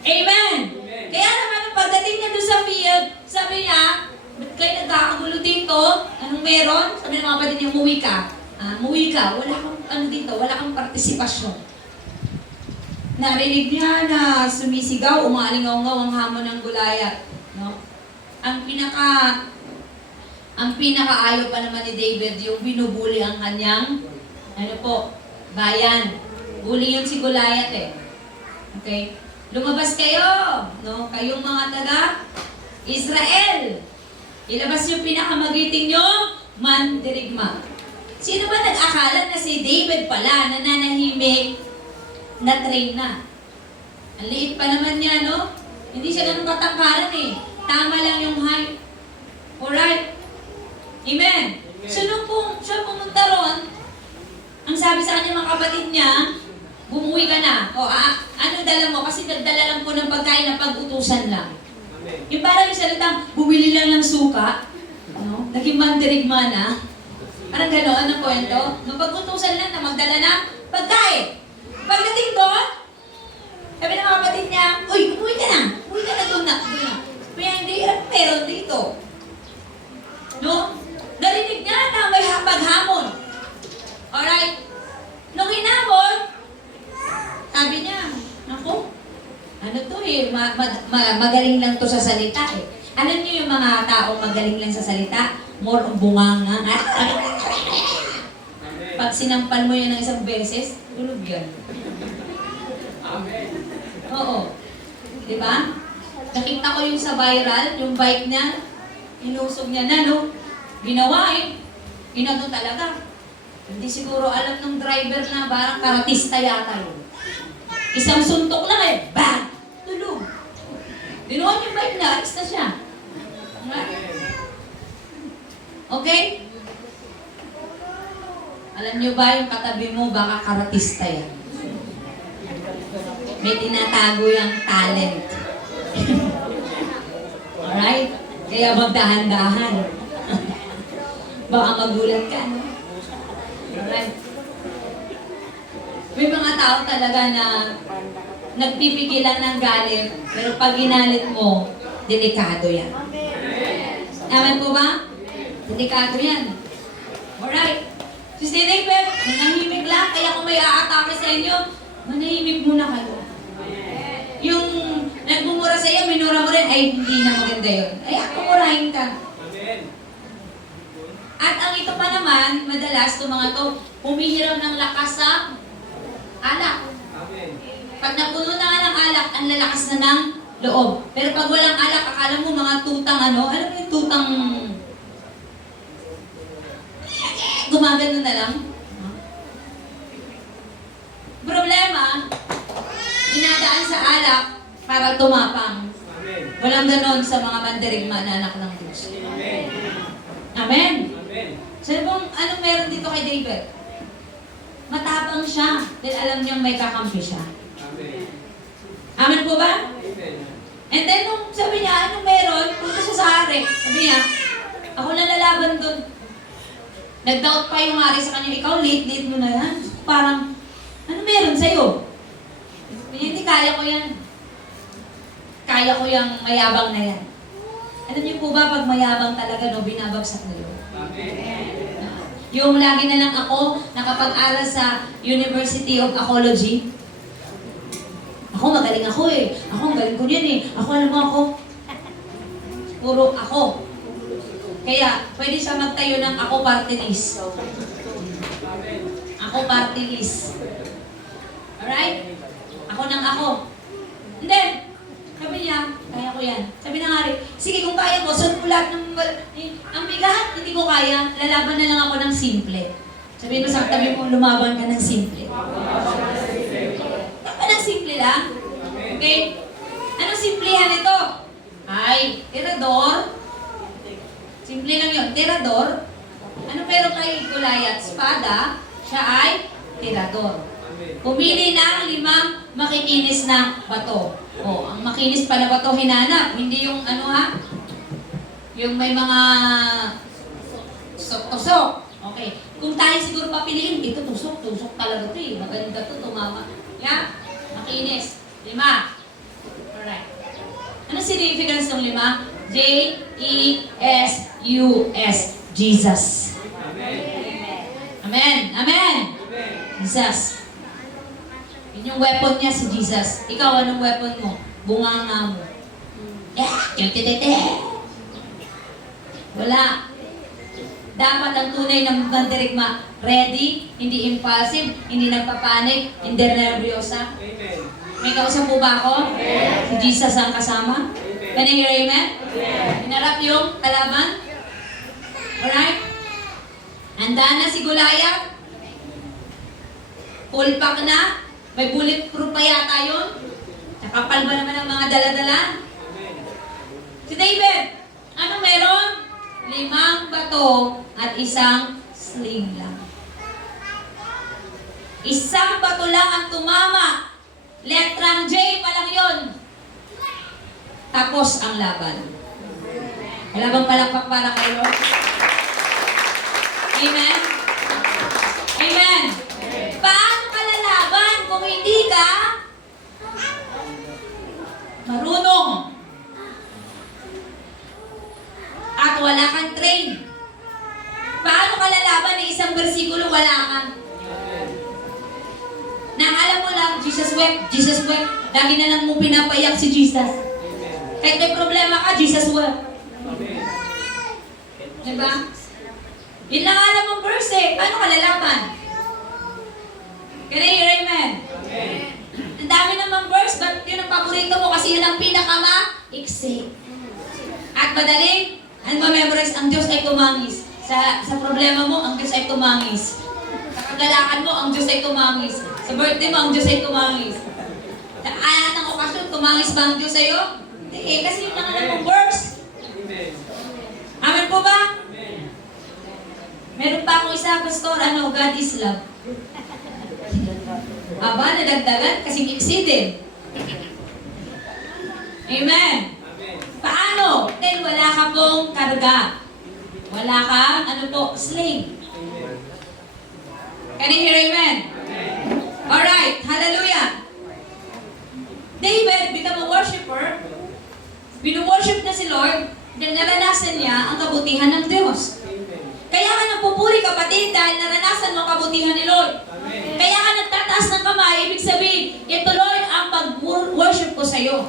Amen? Amen. Kaya naman, nung pagdating niya doon sa field, sabi niya, ba't kayo nagkakagulo dito? Anong meron? Sabi ng mga kapatid niya, umuwi ka. Umuwi ka. Wala kang dito, wala kang partisipasyon. Narinig niya na sumisigaw, umalingaw-ngaw ang hamon ng Goliath. No? Ang pinakaayaw pa naman ni David, yung binubuli ang kanyang, bayan. Bully yun si Goliath eh. Okay? Lumabas kayo, no? Kayong mga taga-Israel. Ilabas yung pinakamagiting nyo, mandirigma. Sino ba nag-akala na si David pala, nananahimik, na-train na? Ang liit pa naman niya, no? Hindi siya ganun katangkaran eh. Tama lang yung height. Alright? Amen? So nung siya pumunta ron, ang sabi sa kanya mga kapatid niya, bumuwi ka na. O ano dala mo? Kasi nagdala lang po ng pagkain na pag-utusan lang. Amen. Yung parang yung salitang, bumili lang ng suka, no? Naging mandirigma na. Parang gano'n ang kwento. Nung pag-utusan lang na magdala ng pagkain. Pagdating doon, sabi ng mga kapatid niya, uy, umuwi ka na. Umuwi ka na doon na. Kaya hindi, meron dito. No? Alright. Nung hinabol, sabi niya, naku, ano to eh, magaling lang to sa salita eh. Alam niyo yung mga taong magaling lang sa salita, more on bunganga. Pag sinampal mo yan ng isang beses, tulog yan. Amen. Oo. Diba? Nakita ko yung sa viral, yung bike niya, inusog niya na, no? Ginawa eh. Inato talaga. Hindi siguro alam ng driver na parang karatista yata yun. Isang suntok lang eh, bang! Tulog. Dinuan yung bike niya, alis na siya. Okay? Alam niyo ba yung katabi mo, baka karatista yan. May tinatago yung talent. Alright? Kaya magdahan-dahan. Baka magulat ka, no? Alright. May mga tao talaga na nagpipigilan ng galit, pero pag ginalit mo, delikado yan. Amen po ba? Delikado yan. Alright. Sister David, nanahimik lang, kaya kung may aatake sa inyo, manahimik muna kayo. Yung nagmumura sa iyo, minura mo rin, ay hindi na maganda yun. Ay, murahin ka. At ang ito pa naman, madalas itong mga to, humihiram ng lakas sa alak. Pag napuno na nga ng alak, ang lalakas na ng loob. Pero pag walang alak, akala mo mga tutang ano, alam mo yung tutang gumagano na lang. Problema, dinadaan sa alak para tumapang. Walang ganon sa mga mandirigma na anak ng Diyos. Amen. So, anong meron dito kay David? Matapang siya dahil alam niyang may kakampi siya. Amen po ba? And then, nung sabi niya, anong meron? Punta siya sa hari. Sabi niya, ako na lalaban doon. Nag-doubt pa yung hari sa kanya, ikaw late mo na yan. Parang, ano meron sa'yo? Hindi, kaya ko yan. Kaya ko yung mayabang na yan. Alam niyo po ba, pag mayabang talaga, no, binabagsak na yun. Yung lagi na lang ako nakapag-aral sa University of Ecology. Ako, magaling ako eh. Ako, magaling ko yan eh. Ako, alam mo ako. Puro ako. Kaya, pwede siya magtayo ng ako party list. Ako party list. Alright? Ako ng ako. Hindi. Sabi niya, kaya ko yan. Sabi na nga rin, sige kung kaya mo, sunod mo lahat ng... ang bigat, hindi ko kaya. Lalaban na lang ako ng simple. Sabi mo sa tabi mo, lumaban ka ng simple. Dapat ng simple lang. Okay? Anong simplehan ito? Ay, tirador. Simple lang yun. Tirador. Ano pero kay Goliath? Espada. Siya ay tirador. Pumili na ang 5 makikinis na bato. O, ang makinis pa na bato hinanap. Hindi yung ano ha? Yung may mga tusok-tusok. Okay. Kung tayo siguro papiliin, ito tusok talaga ito eh. Maganda ito, tumama. Yeah? Makinis. 5. Alright. Ano significance ng 5? J-E-S-U-S. Jesus. Amen. Amen. Jesus. Yun yung weapon niya si Jesus. Ikaw, anong weapon mo? Bunganga mo. Wala. Dapat ang tunay ng mandirigma, ready, hindi impulsive, hindi nagpapanik, hindi nervyosa. May kausap po ba ako? Si Jesus ang kasama? Can you hear amen? Hinarap yung kalaban? Alright? Handa na si Goliath? Full pack na? May bulletproof pa yata yun? Nakapal ba naman ang mga dala-dala? Si David, ano meron? 5 bato at 1 sling lang. 1 bato lang ang tumama. Letrang J pa lang yun. Tapos ang laban. Wala bang palakpak para kay Lord? Amen? Amen? Paano ka lalaban kung hindi ka marunong at wala kang train? Paano ka lalaban ng isang bersikulo wala kang Jesus wept, Jesus wept. Lagi na lang mo pinapayak si Jesus. Kahit may problema ka, Jesus wept. Diba? Yun lang alam mong verse eh. Paano ka lalaban? Can I hear amen? Ang dami namang verse, but yun ang paborito mo kasi yun ang pinakama-iksi. At madaling, and ma-memorize, ang Diyos ay tumangis. Sa problema mo, ang Diyos ay tumangis. Sa kagalakan mo, ang Diyos ay tumangis. Sa birthday mo, ang Diyos ay tumangis. Sa alat ng okasyon, tumangis ba ang Diyos sa'yo? Hindi, kasi yun ang alam mong verse. Amen po ba? Meron pa akong isa, Pastor, God is love. Aba, nadagdagan, kasing exceeded. Amen. Paano? Dahil wala ka pong karga. Wala kang, sling. Can you hear amen? Alright, hallelujah. David become a worshiper. Binu-worship na si Lord dahil naranasan niya ang kabutihan ng Diyos. Kaya ka nagpupuri, kapatid, dahil naranasan mo ang kabutihan ni Lord. Kaya ka nagtataas ng kamay, ibig sabihin, ito Lord ang pag-worship ko sa iyo.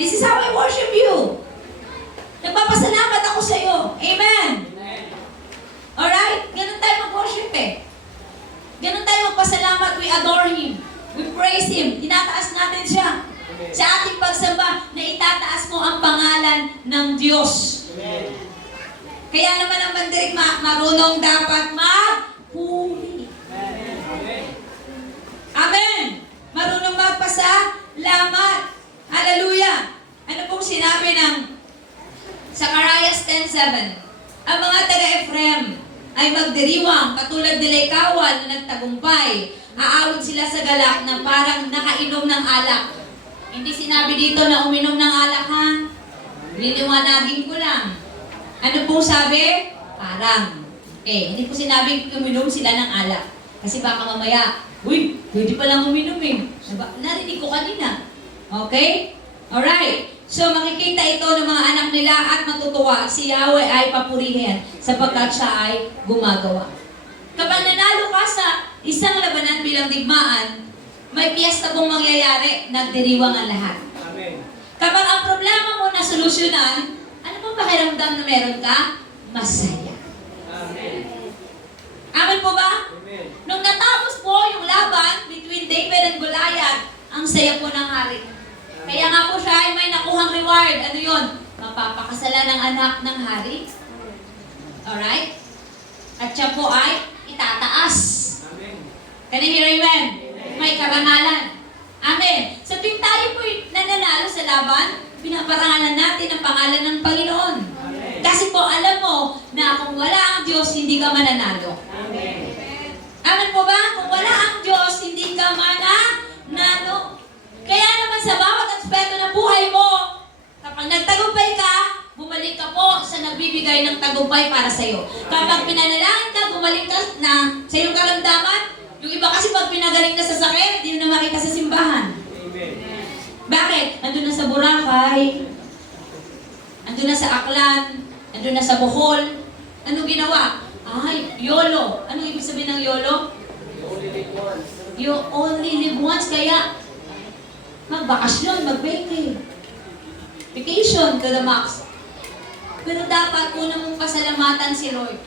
This is how I worship you. Nagpapasalamat ako sa iyo. Amen. Alright? Ganun tayo mag-worship eh. Ganun tayo magpasalamat. We adore Him. We praise Him. Tinataas natin siya. Sa ating pagsamba na itataas mo ang pangalan ng Diyos. Kaya naman ang mandirig marunong dapat maghuli. Amen. Marunong magpasalamat. Hallelujah. Ano pong sinabi ng Zacarias 10:7? Ang mga taga-Ephraim ay magdiriwang katulad nila'y kawal na nagtagumpay. Aawit sila sa galak na parang nakainom ng alak. Hindi sinabi dito na uminom ng alak ha. Liliwanagin ko lang. Ano po sabi? Parang. Hindi po sinabing uminom sila ng alak. Kasi baka mamaya, uy, pwede palang uminom eh. Narinig ko kanina. Okay? Alright. So makikita ito ng mga anak nila at matutuwa. Si Yahweh ay papurihin sapagkat siya ay gumagawa. Kapag nanalo ka sa isang labanan bilang digmaan, may piyesta pong mangyayari, nagdiriwang ang lahat. Amen. Kapag ang problema mo na solusyonan, ano pong pakiramdam na meron ka? Masaya. Amen. Amen po ba? Amen. Nung natapos po yung laban between David and Goliath, ang saya po ng hari. Kaya nga po siya ay may nakuhang reward. Ano yun? Mapapakasalan ng anak ng hari. Alright? At siya po ay itataas. Amen. Can you hear amen? May karangalan. Amen. So tuwing tayo po nananalo sa laban, pinaparangalan natin ang pangalan ng Panginoon. Amen. Kasi po alam mo na kung wala ang Diyos, hindi ka mananalo. Amen. Amen po ba? Kung wala ang Diyos, hindi ka mananalo. Kaya naman sa bawat aspeto ng buhay mo, kapag nagtagumpay ka, bumalik ka po sa nagbibigay ng tagumpay para sa iyo. Kapag pinanalangin ka, bumalik ka na sa iyong karamdaman. Yung iba kasi pag pinagaling ka sa sakit, hindi mo na makita sa simbahan. Amen. Bakit? Andun na sa Boracay, andun na sa Aklan, andun na sa Bohol. Ano ginawa? Ay, YOLO. Anong ibig sabihin ng YOLO? You only live once. Kaya, magbakasyon, mag-vacay. Vacation to the max. Pero dapat una mong pasalamatan si Lord.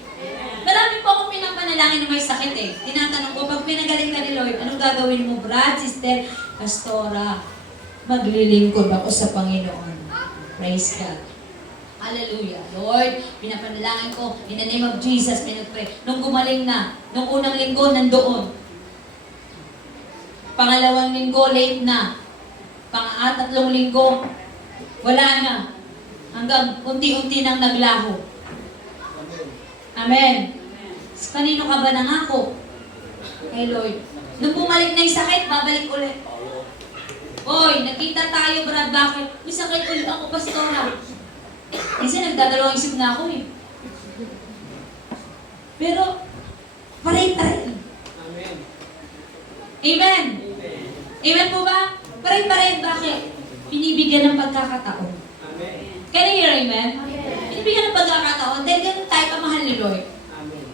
Marami po akong pinapanalangin na may sakit eh. Tinatanong ko, pag pinagaling ka ni Lord, anong gagawin mo, Brad, sister, pastora? Maglilingkod ako sa Panginoon. Praise God. Hallelujah. Lord, pinapanalangin ko, in the name of Jesus, pinagpray. Nung gumaling na, nung unang linggo, nandoon. Pangalawang linggo, late na. Tatlong linggo, wala na. Hanggang unti-unti nang naglaho. Amen. So, kanino ka ba nangako? Kay Lord. Nung bumalik na yung sakit, babalik ulit. Oy, nakita tayo, Brad, bakit? May sakit ulit ako, pastora. Kasi nagdadalawang isip na ako eh. Pero, parehin. Amen. Amen. Amen po ba? Parehin. Bakit? Pinibigyan ng pagkakataon. Amen. Can you hear amen? Pinibigyan ng pagkakataon dahil ganun tayo kamahal ni Lord. Amen.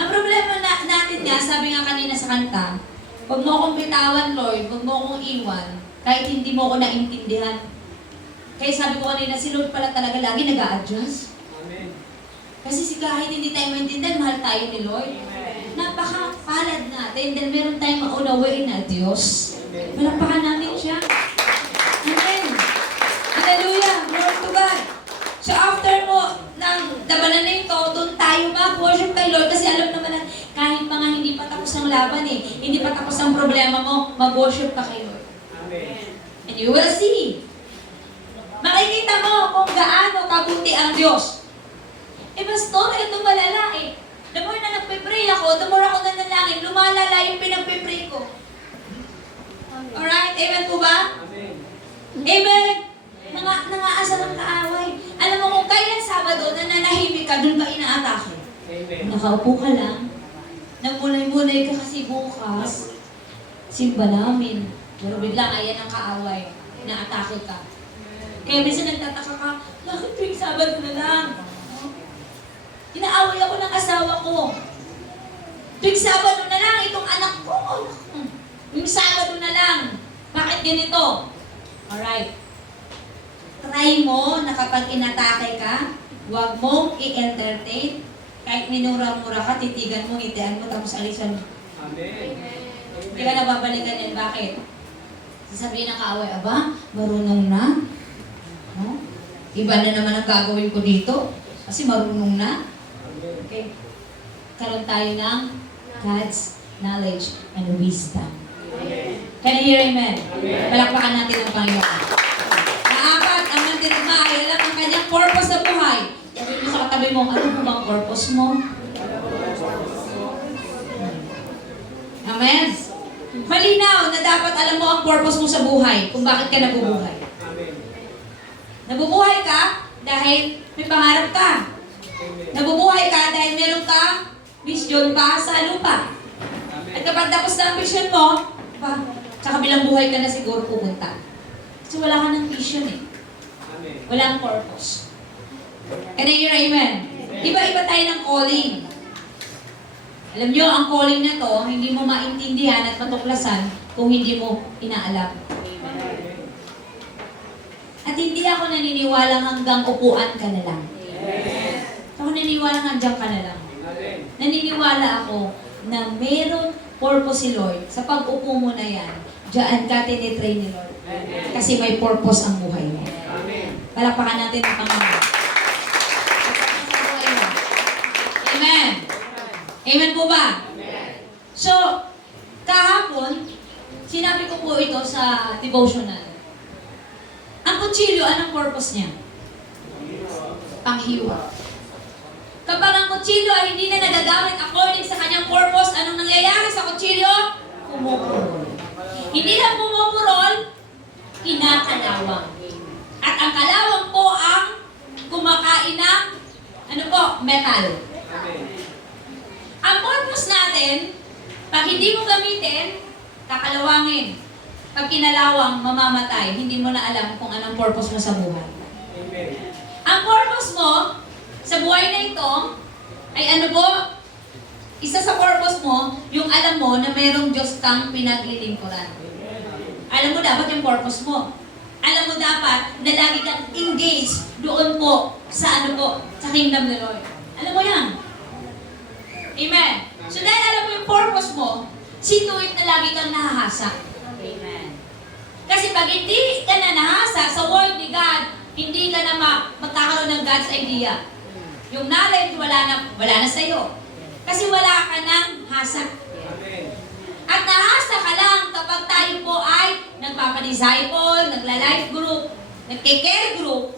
Ang problema natin nga, sabi nga kanina sa kanta, Huwag mo akong bitawan, Lord. Huwag mo akong iwan. Kahit hindi mo ako naintindihan. Kaya sabi ko kanina, si Lord pala talaga lagi nag-a-adjust. Amen. Kasi kahit hindi tayo maintindihan, mahal tayo ni Lord. Napaka-palad natin dahil meron tayong maunawain na Diyos. Palakpakan natin siya. Amen. Hallelujah. Glory to God. So after mo ng labanan na ito, doon tayo mag-worship kay Lord kasi alam naman na kahit mga hindi pa tapos ang laban hindi pa tapos ang problema mo, mag-worship ka kay Lord. Amen. And you will see. Makikita mo kung gaano kabuti ang Diyos. Pastor, ito malala The more na nagpe-pray ako, the more ako nanalangin, lumalala yung pinagpe-pray ko. Alright? Amen po ba? Amen. Amen! Nangaasar ang kaaway. Alam mo kung kailan Sabado, nananahimik ka, doon ka inaatake. Amen. Nakaupo ka lang, nagmulay-mulay ka kasi bukas, simba namin. Pero biglang ayan ang kaaway, inaatake ka. Kaya minsan nagtataka ka, bakit tuwing Sabado na lang? Inaaway ako ng asawa ko. Tuwing Sabado na lang, itong anak ko. Yung Sabado na lang. Bakit ganito? Alright. Try mo na kapag inatake ka, huwag mong i-entertain. Kahit minura-mura ka, titigan mo, ngitian mo, tapos alisan mo. Amen. Hindi ka nababalikan yan. Bakit? Sasabihin ng kaaway, aba, marunong na. No? Iba na naman ang gagawin ko dito. Kasi marunong na. Okay? Karoon tayo ng God's knowledge and wisdom. Can you hear amen? Palakpakan natin ang Panginoon. Maapat, ang mandirigma ay alam ang kanyang purpose sa buhay. Sabi mo sa katabi mo, ano po bang purpose mo? Amen? Malinaw na dapat alam mo ang purpose mo sa buhay, kung bakit ka nabubuhay. Amen. Nabubuhay ka dahil may pangarap ka. Nabubuhay ka dahil meron ka vision pa sa lupa. At kapag tapos na ang vision mo, sa kabilang buhay ka na siguro pupunta. Kasi wala ka ng vision Amen. Walang purpose. Can I hear amen? Iba-iba tayo ng calling. Alam nyo, ang calling na to, hindi mo maintindihan at matuklasan kung hindi mo inaalam. At hindi ako naniniwala hanggang upuan ka na lang. Ako naniniwala hanggang ka na lang. Amen. Naniniwala ako na meron purpose si Lord. Sa pag-upo mo na yan, diyan ka tinitrain ni Lord. Kasi may purpose ang buhay mo. Amen. Palakpakan natin ang Panginoon. Amen. Amen po ba? So, kahapon, sinabi ko po ito sa devotional. Ang kutsilyo, anong purpose niya? Panghiwa. Kapag ang kutsilyo ay hindi na nagagamit according sa kanyang purpose, anong nangyayari sa kutsilyo? Pumupurol. Hindi lang pumupurol, kinakalawang. At ang kalawang po ang kumakain ng, metal. Amen. Ang purpose natin, pag hindi mo gamitin, kakalawangin. Pag kinalawang, mamamatay. Hindi mo na alam kung anong purpose mo sa buhay. Amen. Ang purpose mo sa buhay na ito ay isa sa purpose mo, yung alam mo na mayroong Diyos kang pinaglilingkuran. Alam mo dapat yung purpose mo. Alam mo dapat na lagi kang engaged doon po sa sa kingdom ni Lord. Alam mo yan. Amen. So dahil alam mo yung purpose mo, see to it na lagi kang nahahasa. Amen. Kasi pag hindi ka na nahasa sa word ni God, hindi ka na magkakaroon ng God's idea. Yung knowledge, wala na sa'yo. Kasi wala ka ng hasa. Amen. At nahasa ka lang kapag tayo po ay nagpapadisciple, nagla-life group, nagke-care group.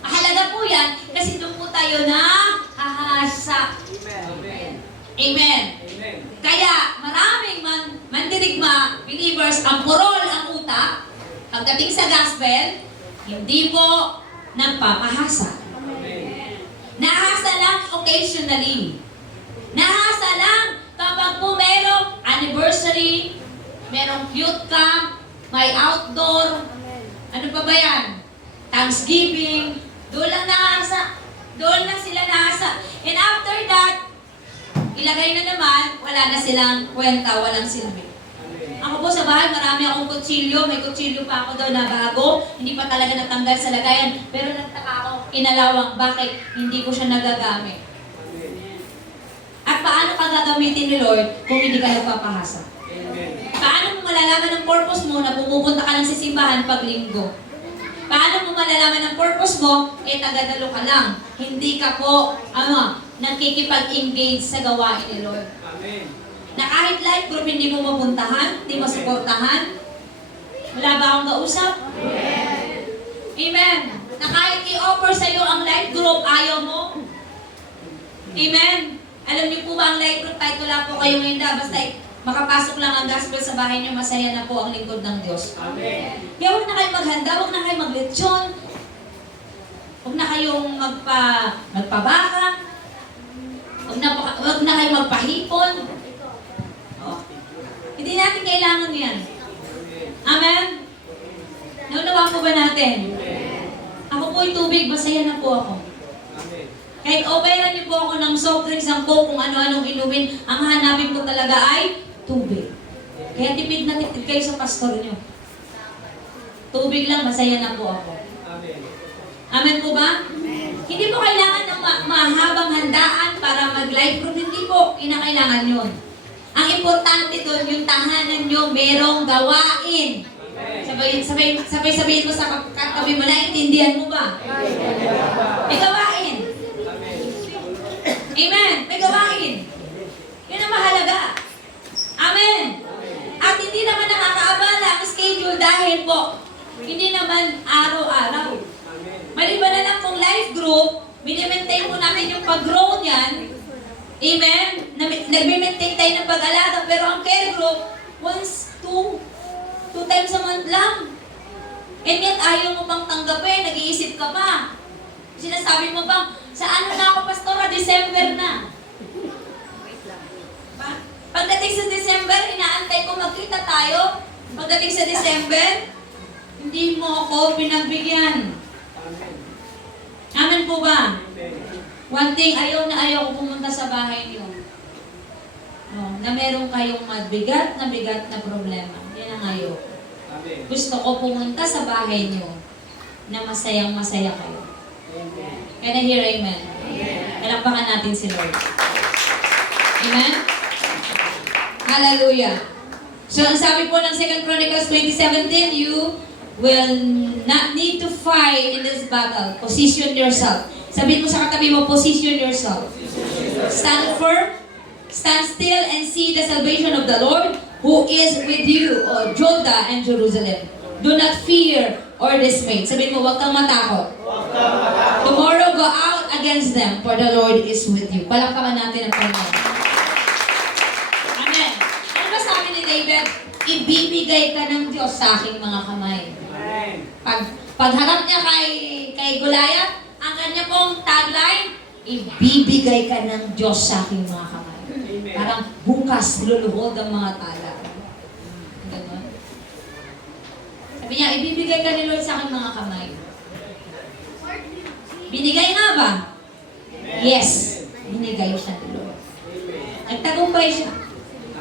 Mahalaga po yan kasi doon po tayo na hahasa. Amen. Amen. Amen. Kaya maraming mandirigma, believers, ang purol ang utak, pagdating sa gospel, hindi po nagpapahasa. Amen. Nahasa lang occasionally. Nahasa lang kapag po merong anniversary, merong youth camp, may outdoor, ano pa ba yan? Thanksgiving, doon lang nahasa. Doon lang sila nahasa. And after that, ilagay na naman, wala na silang kwenta, walang silbi. Ako po sa bahay, marami akong kutsilyo. May kutsilyo pa ako doon na bago. Hindi pa talaga natanggal sa lagayan. Pero nagtaka ako, inalawang, bakit hindi ko siya nagagamit? At paano ka gagamitin ni Lord kung hindi ka nagpapahasa? Paano mo malalaman ang purpose mo na pumupunta ka lang sa simbahan pag linggo? Paano mo malalaman ang purpose mo, tagadalo ka lang. Hindi ka po, nakikipag-engage sa gawain ni Lord. Amen. Na kahit life group hindi mo mapuntahan, hindi mo suportahan, wala ba akong kausap? Amen. Na kahit i-offer sa'yo ang life group, ayaw mo? Amen. Alam niyo po ba ang life group, kahit wala po kayong hinda, basta makapasok lang ang gospel sa bahay niyo, masaya na po ang lingkod ng Diyos. Amen. Kaya huwag na kayong maghanda, huwag na kayong maglechon, huwag na kayong magpabaka, huwag na kayong magpahipon. Oh. Hindi natin kailangan yan. Amen? Naunawa po ba natin? Ako po'y tubig, masaya na po ako. Amen. Kahit operan niyo po ako ng soft drinks, ang coke, kung ano-anong inumin, ang hanapin ko talaga ay tubig. Kaya tipid na tipid kayo sa pastor niyo. Tubig lang, masaya na po ako. Amen. Amen po ba? Hindi po kailangan ng mahabang handaan para mag-life group. Hindi po kinakailangan yun. Ang importante doon, yung tahanan nyo, merong gawain. Sabay-sabihin mo sa katabi mo, naintindihan mo ba? May gawain. Amen. May gawain. Yun ang mahalaga. Amen. At hindi naman nakakaabala ang schedule dahil po, hindi naman araw-araw. Maliban na lang kung life group, minimaintain mo natin yung pag-grow niyan. Amen? Nag-maintain tayo ng pag-alaga, pero ang care group, two times a month lang. And yet, ayaw mo pang tanggapin, nag-iisip ka pa. Sinasabi mo bang, sa ano na ako, pastora, December na. Pagdating sa December, inaantay ko magkita tayo. Pagdating sa December, hindi mo ako pinagbigyan. Amen po ba? One thing, ayaw ko pumunta sa bahay niyo. Na meron kayong bigat na problema. Yan ang ayaw. Gusto ko pumunta sa bahay niyo na masayang-masaya kayo. Can I hear amen? Palakpakan natin si Lord. Amen? Hallelujah. So, ang sabi po ng 2 Chronicles 20:17, you will not need to fight in this battle. Position yourself. Sabihin mo sa katabi mo, position yourself. Stand firm, stand still, and see the salvation of the Lord who is with you, O Judah and Jerusalem. Do not fear or dismay. Sabihin mo, huwag kang matakot. Tomorrow go out against them, for the Lord is with you. Palakpakan natin ang Panginoon. Amen. Ano ba sabi ni David? Ibibigay ka ng Diyos sa aking mga kamay. Pagharap niya kay Goliath, ang kanya pong tagline, ibibigay ka ng Diyos sa aking mga kamay. Parang bukas luluhod ang mga tala. Ganon. Sabi niya, ibibigay ka ni Lord sa aking mga kamay. Binigay nga ba? Yes. Binigay siya ni Lord. Nagtagumpay siya.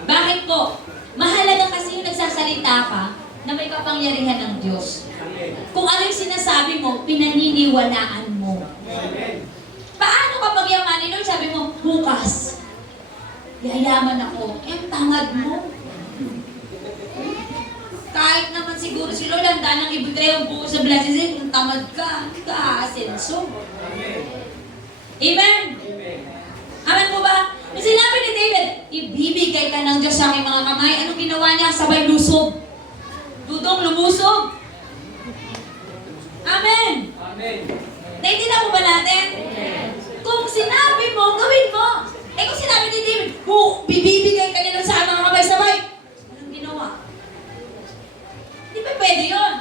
Bakit po? Mahalaga kasi yung nagsasalita ka na may kapangyarihan ng Diyos. Kung ano yung sinasabi mo, pinaniniwalaan mo. Paano kapag yamanin Lord, sabi mo, bukas, yayaman ako. Ang tangad mo. Kahit naman siguro si Lord, handa nang ibigay ang buo sa blessings, kung tamad ka, hindi ka aasenso. Amen? Amen po ba? Yung sinabi ni David, ibibigay ka ng Diyos sa aking mga kamay. Anong ginawa niya? Sabay lusob. Dudong lumusog. Amen. Amen. Naintindihan mo ba natin? Kung sinabi mo, gawin mo. Kung sinabi ni David, bibibigay ka nila sa mga kamay sabay. Anong ginawa? Hindi ba pwede yun?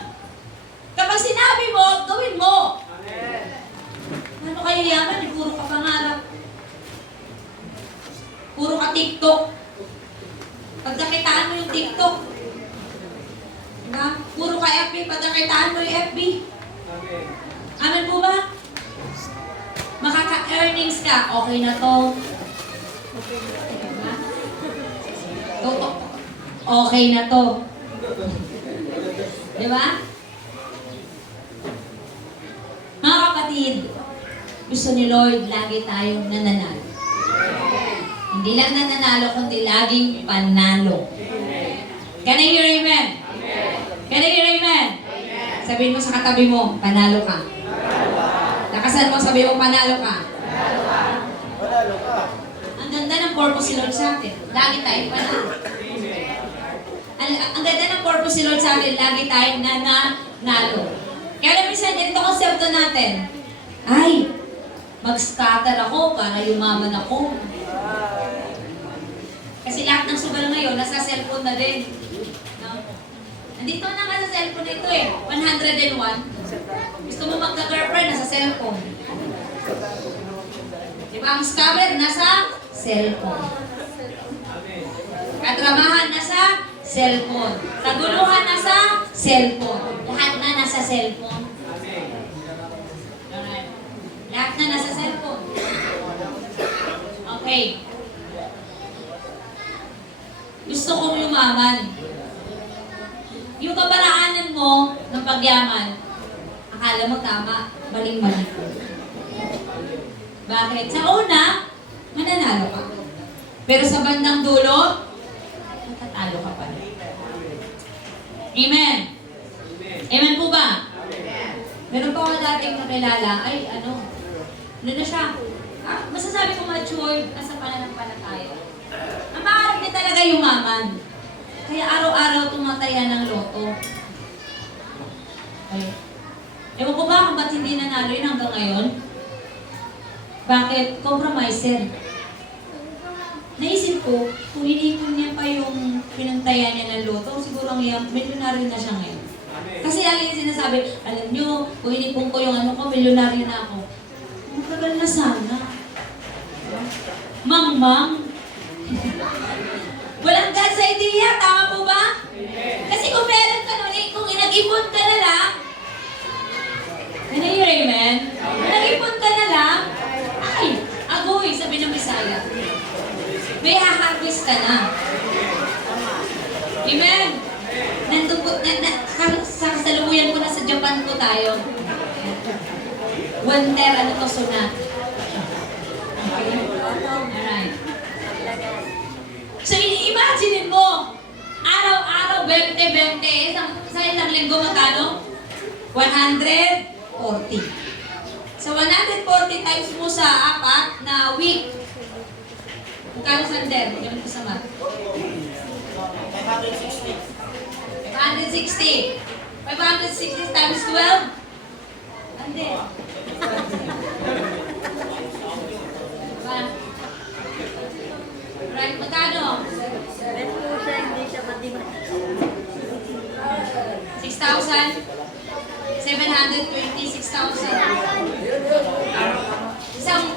Kapag sinabi mo, gawin mo. Amen. Ano kayo yaman? Puro ka pangarap. Puro ka TikTok. Pagkakitaan mo yung TikTok. Diba? Puro ka FB. Pagkakitaan mo yung FB. Amen. Amen po ba? Makaka-earnings ka. Okay na to. Diba? okay na to. Di ba? Mga kapatid, gusto ni Lord lagi tayong nananalo. Hindi lang nananalo, kundi laging panalo. Can I hear amen? Can I hear amen? Sabihin mo sa katabi mo, panalo ka. Lakasan mo, sabihin mo, panalo ka. Ang ganda ng purpose ni Lord sa atin. Lagi tayong panalo. Ang ganda ng purpose ni Lord sa atin, lagi tayong nanalo. Kaya alam minsan, ganito konsepto natin. Ay, mag-scatter ako para yumaman ako. Kasi lahat ng sugal ngayon, nasa cellphone na din. No? Nandito na nga sa cellphone na ito eh. 101. Gusto mo magka-girlfriend, nasa cellphone. Diba ang scammer, nasa cellphone. Katramahan, nasa cellphone. Kaguluhan, nasa cellphone. Lahat na nasa cellphone. Alright. Lahat na nasa cellphone. Okay. Gusto kong yumaman. Yung kabaraanan mo ng pagyaman, akala mo tama, maling-mali. Bakit? Sa una, mananalo ka. Pero sa bandang dulo, matatalo ka pa rin. Amen? Amen po ba? Meron pa ako dating nakilala, ay ano na siya, masasabi ko matured na sa pananampalataya. Ang pangarap niya talaga yumaman. Kaya araw-araw tumataya ng loto. Okay. Ewan ko ba kung ba't hindi nanalo yun hanggang ngayon? Bakit? Compromiser. Naisip ko, kung inipon niya pa yung pinantaya niya ng loto, siguro ang milyonaryo na siya ngayon. Kasi lagi niya sinasabi, alam niyo, kung inipon ko yung ano ko, milyonaryo na ako. Matagal na sana. Mang-mang. Walang God sa idea, tama po ba? Kasi kung meron ka nun, kung nag-ipon ka na lang, can I hear amen? Nag-ipon ka na lang, ay, agoy, sabi ng Bisaya. May ha-harvest ka na. Amen? Nandun po, sa kasalubuyan ko na sa Japan po tayo. Winter, ano to, sunat. Okay? Alright. So, imagine mo, araw-araw, 20-20, sa isang linggo, magkano? 140. So, 140 times mo sa 4 na week. Magkano sander? Ganun ko sa mat. 560. 560 times 12? Ande. Right, magkano? 6,000? 720, 6,000.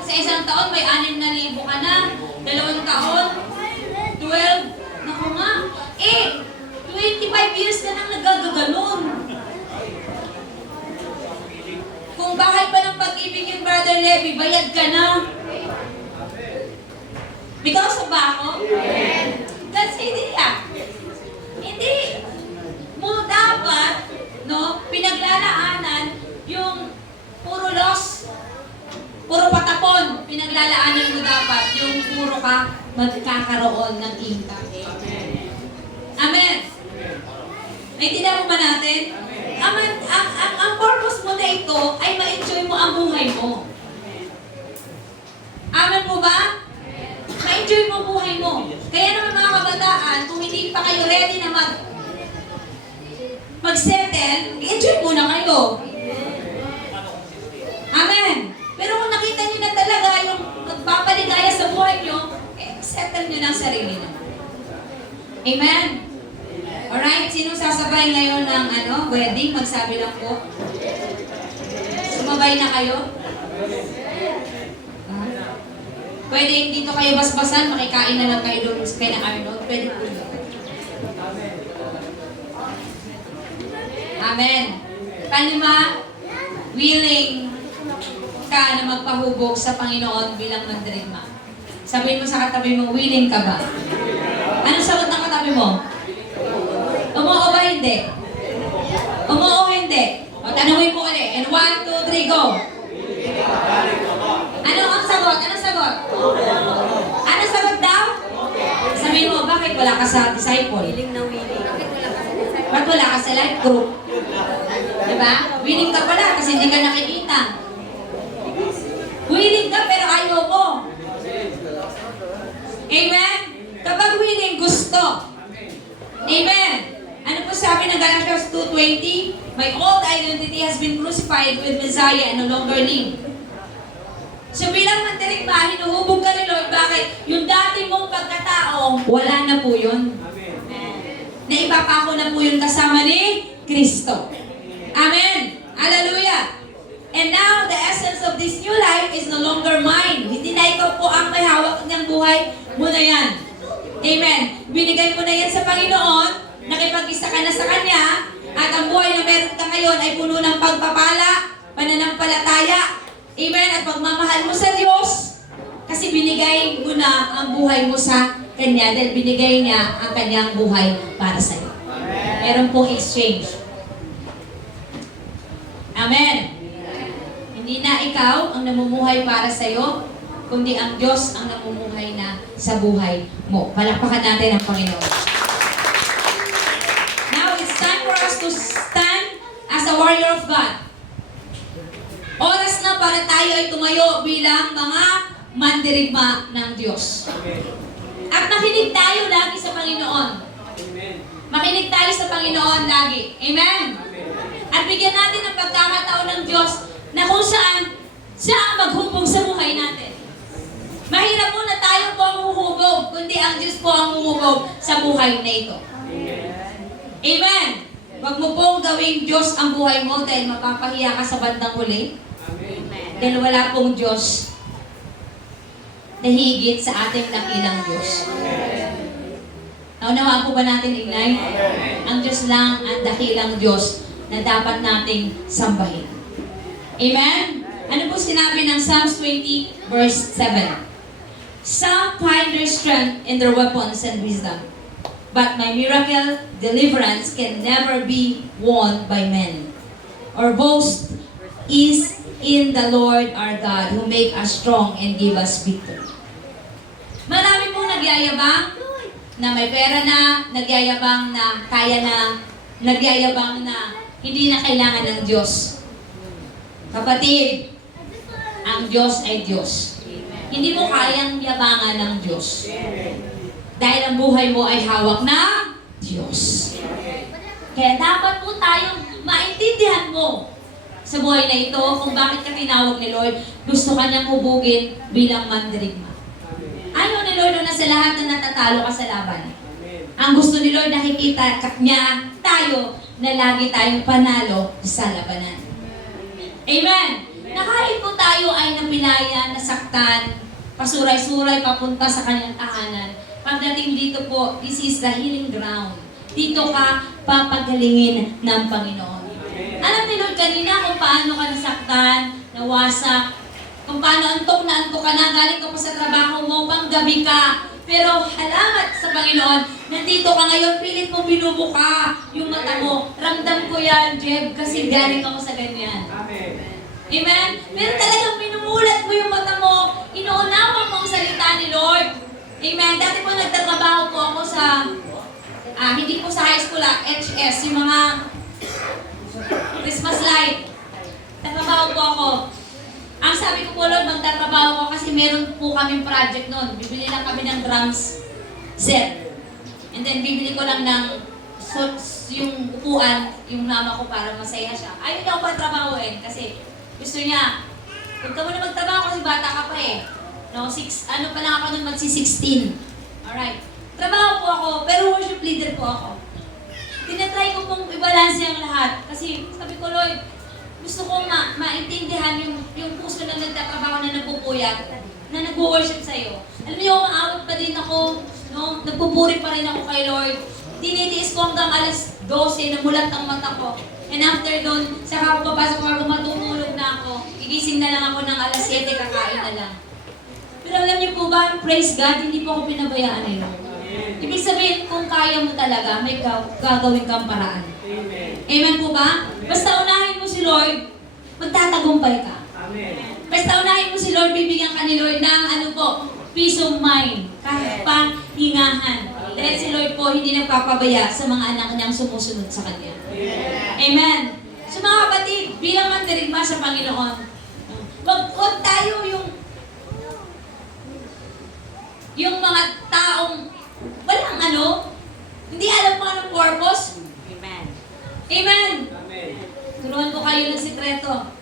Sa isang taon, may 6,000 ka na. 2 taon, 12. Naku nga. 25 years ka nang nagagaganon. Kung bahay pa ng pag-ibig yung Brother Levi, bayad ka na. Because of ba ako? That's the idea. Hindi mo dapat, no, pinaglalaanan yung puro loss, puro patapon. Pinaglalaanan mo dapat yung puro ka magkakaroon ng income. Amen. Naintindihan mo ba natin? Ang purpose mo na ito ay ma-enjoy mo ang buhay mo. Amen po ba? Ma-enjoy mo buhay mo. Kaya naman mga kabataan, kung hindi pa kayo ready na mag-settle, i-enjoy muna kayo. Amen. Pero kung nakita nyo na talaga yung magpapaligaya sa buhay nyo, settle nyo ng sarili nyo. Amen? Alright, sino sasabay ngayon ng wedding? Magsabi lang po. Sumabay na kayo? Pwede hindi to kayo basbasan, makikain na lang kayo doon sa kay na Arnold. Pwede po yun. Amen. Panlima, willing ka na magpahubog sa Panginoon bilang mandirigma. Sabihin mo sa katabi mo, willing ka ba? Anong sagot ng katabi mo? 1, 2, 3, go! Ano ang sagot? Anong sagot? Anong sagot daw? Sabihin mo, bakit wala ka sa disciple? Willing na willing. Ba't wala ka sa life group? Diba? Willing ka pala kasi hindi ka nakikita. Willing ka pero ayaw mo. Amen? Kapag willing, gusto. Amen? Ano po sabi ng Galatians 2:20? My old identity has been crucified with Messiah and no longer live. So bilang mandirigma, hinuhubog ka ni Lord. Bakit? Yung dati mong pagkatao, wala na po yun. Naipapako na po yun kasama ni Kristo. Amen. Hallelujah. And now, the essence of this new life is no longer mine. Hindi na ikaw po ang may hawak ng buhay mo na yan. Amen. Binigay mo na yan sa Panginoon, nakipag-isa ka na sa Kanya, at ang buhay na meron ka ngayon ay puno ng pagpapala, pananampalataya, amen, at pagmamahal mo sa Diyos, kasi binigay mo na ang buhay mo sa Kanya dahil binigay niya ang Kanyang buhay para sa iyo. Meron pong exchange. Amen. Hindi na ikaw ang namumuhay para sa iyo, kundi ang Diyos ang namumuhay na sa buhay mo. Palakpakan natin ang Panginoon. Now it's time for us to stand as a warrior of God. Oras na para tayo ay tumayo bilang mga mandirigma ng Diyos. At makinig tayo lagi sa Panginoon. Makinig tayo sa Panginoon lagi. Amen? At bigyan natin ng pagkakataon ng Diyos na kung saan siya ang maghubog sa buhay natin. Mahirap muna tayo po ang huhubog, kundi ang Diyos po ang huhubog sa buhay na ito. Amen? Huwag mo pong gawing Diyos ang buhay mo dahil mapapahiya ka sa bandang huli. Dahil wala pong Diyos na higit sa ating dakilang Diyos. Naunawaan po ba natin, Ignay? Ang Diyos lang ang dakilang Diyos na dapat nating sambahin. Amen? Ano po sinabi ng Psalms 20 verse 7? Some find their strength in their weapons and wisdom, but my miracle deliverance can never be won by men. Our boast is in the Lord our God who make us strong and give us victory. Marami pong nagyayabang na may pera na, nagyayabang na kaya na, nagyayabang na hindi na kailangan ng Diyos. Kapatid, ang Diyos ay Diyos. Hindi mo kayang yabangan ng Diyos. Dahil ang buhay mo ay hawak ng Diyos. Kaya dapat po tayong maintindihan mo sa buhay na ito kung bakit ka tinawag ni Lord. Gusto ka niyang hubugin bilang mandirigma. Ayaw ni Lord na sa lahat na natatalo ka sa laban. Ang gusto ni Lord nakikita niya tayo na lagi tayong panalo sa labanan. Amen! Na kahit po tayo ay napilaya, nasaktan, pasuray-suray papunta sa kanyang tahanan, pagdating dito po, this is the healing ground. Dito ka papagalingin ng Panginoon. Alam ni Lord kanina kung paano ka nasaktan, nawasak, kung paano antok na antok ka na, galing ka pa sa trabaho mo, panggabi ka. Pero halamat sa Panginoon, nandito ka ngayon, pilit mo binubuka yung mata mo. Ramdam ko yan, Jeb, kasi galing ako sa ganyan. Amen? Pero talagang minumulat mo yung mata mo, inuunawa mo ang salita ni Lord. Amen? Dati po nagtatrabaho po ako sa, hindi po sa high school, HS, yung mga Christmas light. Nagtatrabaho po ako. Ang sabi ko po, Lord, magtatrabaho ko kasi meron po kaming project noon. Bibili lang kami ng drums set. And then bibili ko lang ng yung upuan, yung mama ko para masaya siya. Ayaw niya ako pa trabahoin kasi gusto niya, huwag ka muna magtrabaho kasi bata ka pa eh. No, ano pa lang ako nun, magsi-16. Alright. Trabaho po ako, pero worship leader po ako. Tinatry ko pong i-balance ang lahat. Kasi sabi ko, Lord, gusto kong maintindihan yung puso na nagtatrabaho na nagpupuyat, na nag-worship sa'yo. Alam niyo, maawat pa din ako, no? Nagpupuri pa rin ako kay Lord. Tinitiis ko hanggang alas 12, namulat ang mata ko. And after doon, saka ako papasok ako, matutulog na ako. Gigising na lang ako ng alas 7, kakain na lang. Pero alam niyo po ba, praise God, hindi po ako pinabayaan ni Lord. Ibig sabihin, kung kaya mo talaga, may gagawin kang paraan. Amen po ba? Basta unahin mo si Lord, magtatagumpay ka. Amen. Basta unahin mo si Lord, bibigyan ka ni Lord ng ano po, peace of mind, kahit pahingahan. Dahil si Lord po hindi nagpapabaya sa mga anak niyang sumusunod sa Kanya. Amen. So mga kapatid, bilang mandirigma sa Panginoon, wag tayo yung mga taong walang ano, hindi alam kung anong purpose. Amen. Amen. Amen. Turuan ko kayo ng sikreto.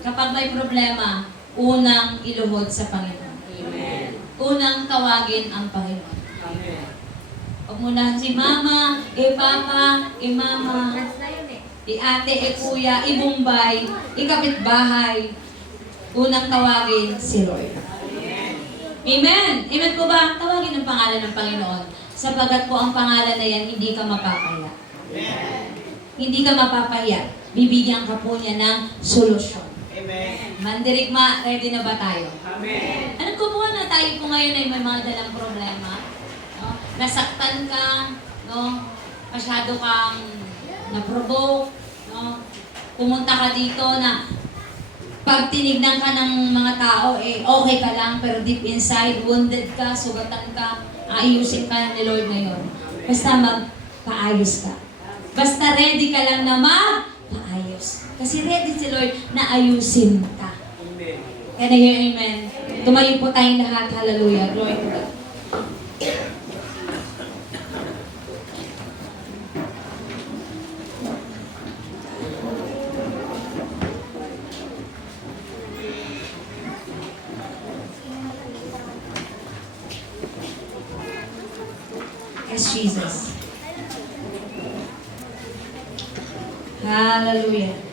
Kapag may problema, unang iluhod sa Panginoon. Amen. Unang tawagin ang Panginoon. Amen. Huwag mo na si mama, papa, mama, ate, kuya, bumbay, kapitbahay. Unang tawagin si Lord. Amen. Amen po ba? Tawagin ang pangalan ng Panginoon. Sapagat po ang pangalan na yan, hindi ka mapapaya. Hindi ka mapapahiya. Bibigyan ka po niya ng solusyon. Amen. Mandirigma, ready na ba tayo? Amen. Alam ko po na tayo po ngayon ay may mga dalang problema. No? Nasaktan ka, no? Masyado kang na-provoke, no? Pumunta ka dito na pag tinignan ka ng mga tao, okay ka lang, pero deep inside, wounded ka, sugatan ka, ayusin ka ni Lord ngayon. Basta magpaayos ka. Basta ready ka lang na magpaayos. Kasi ready si Lord na ayusin ka. Amen. Can I hear amen? Tumayo po tayong lahat. Hallelujah. Glory to God. Yes, Jesus. Hallelujah.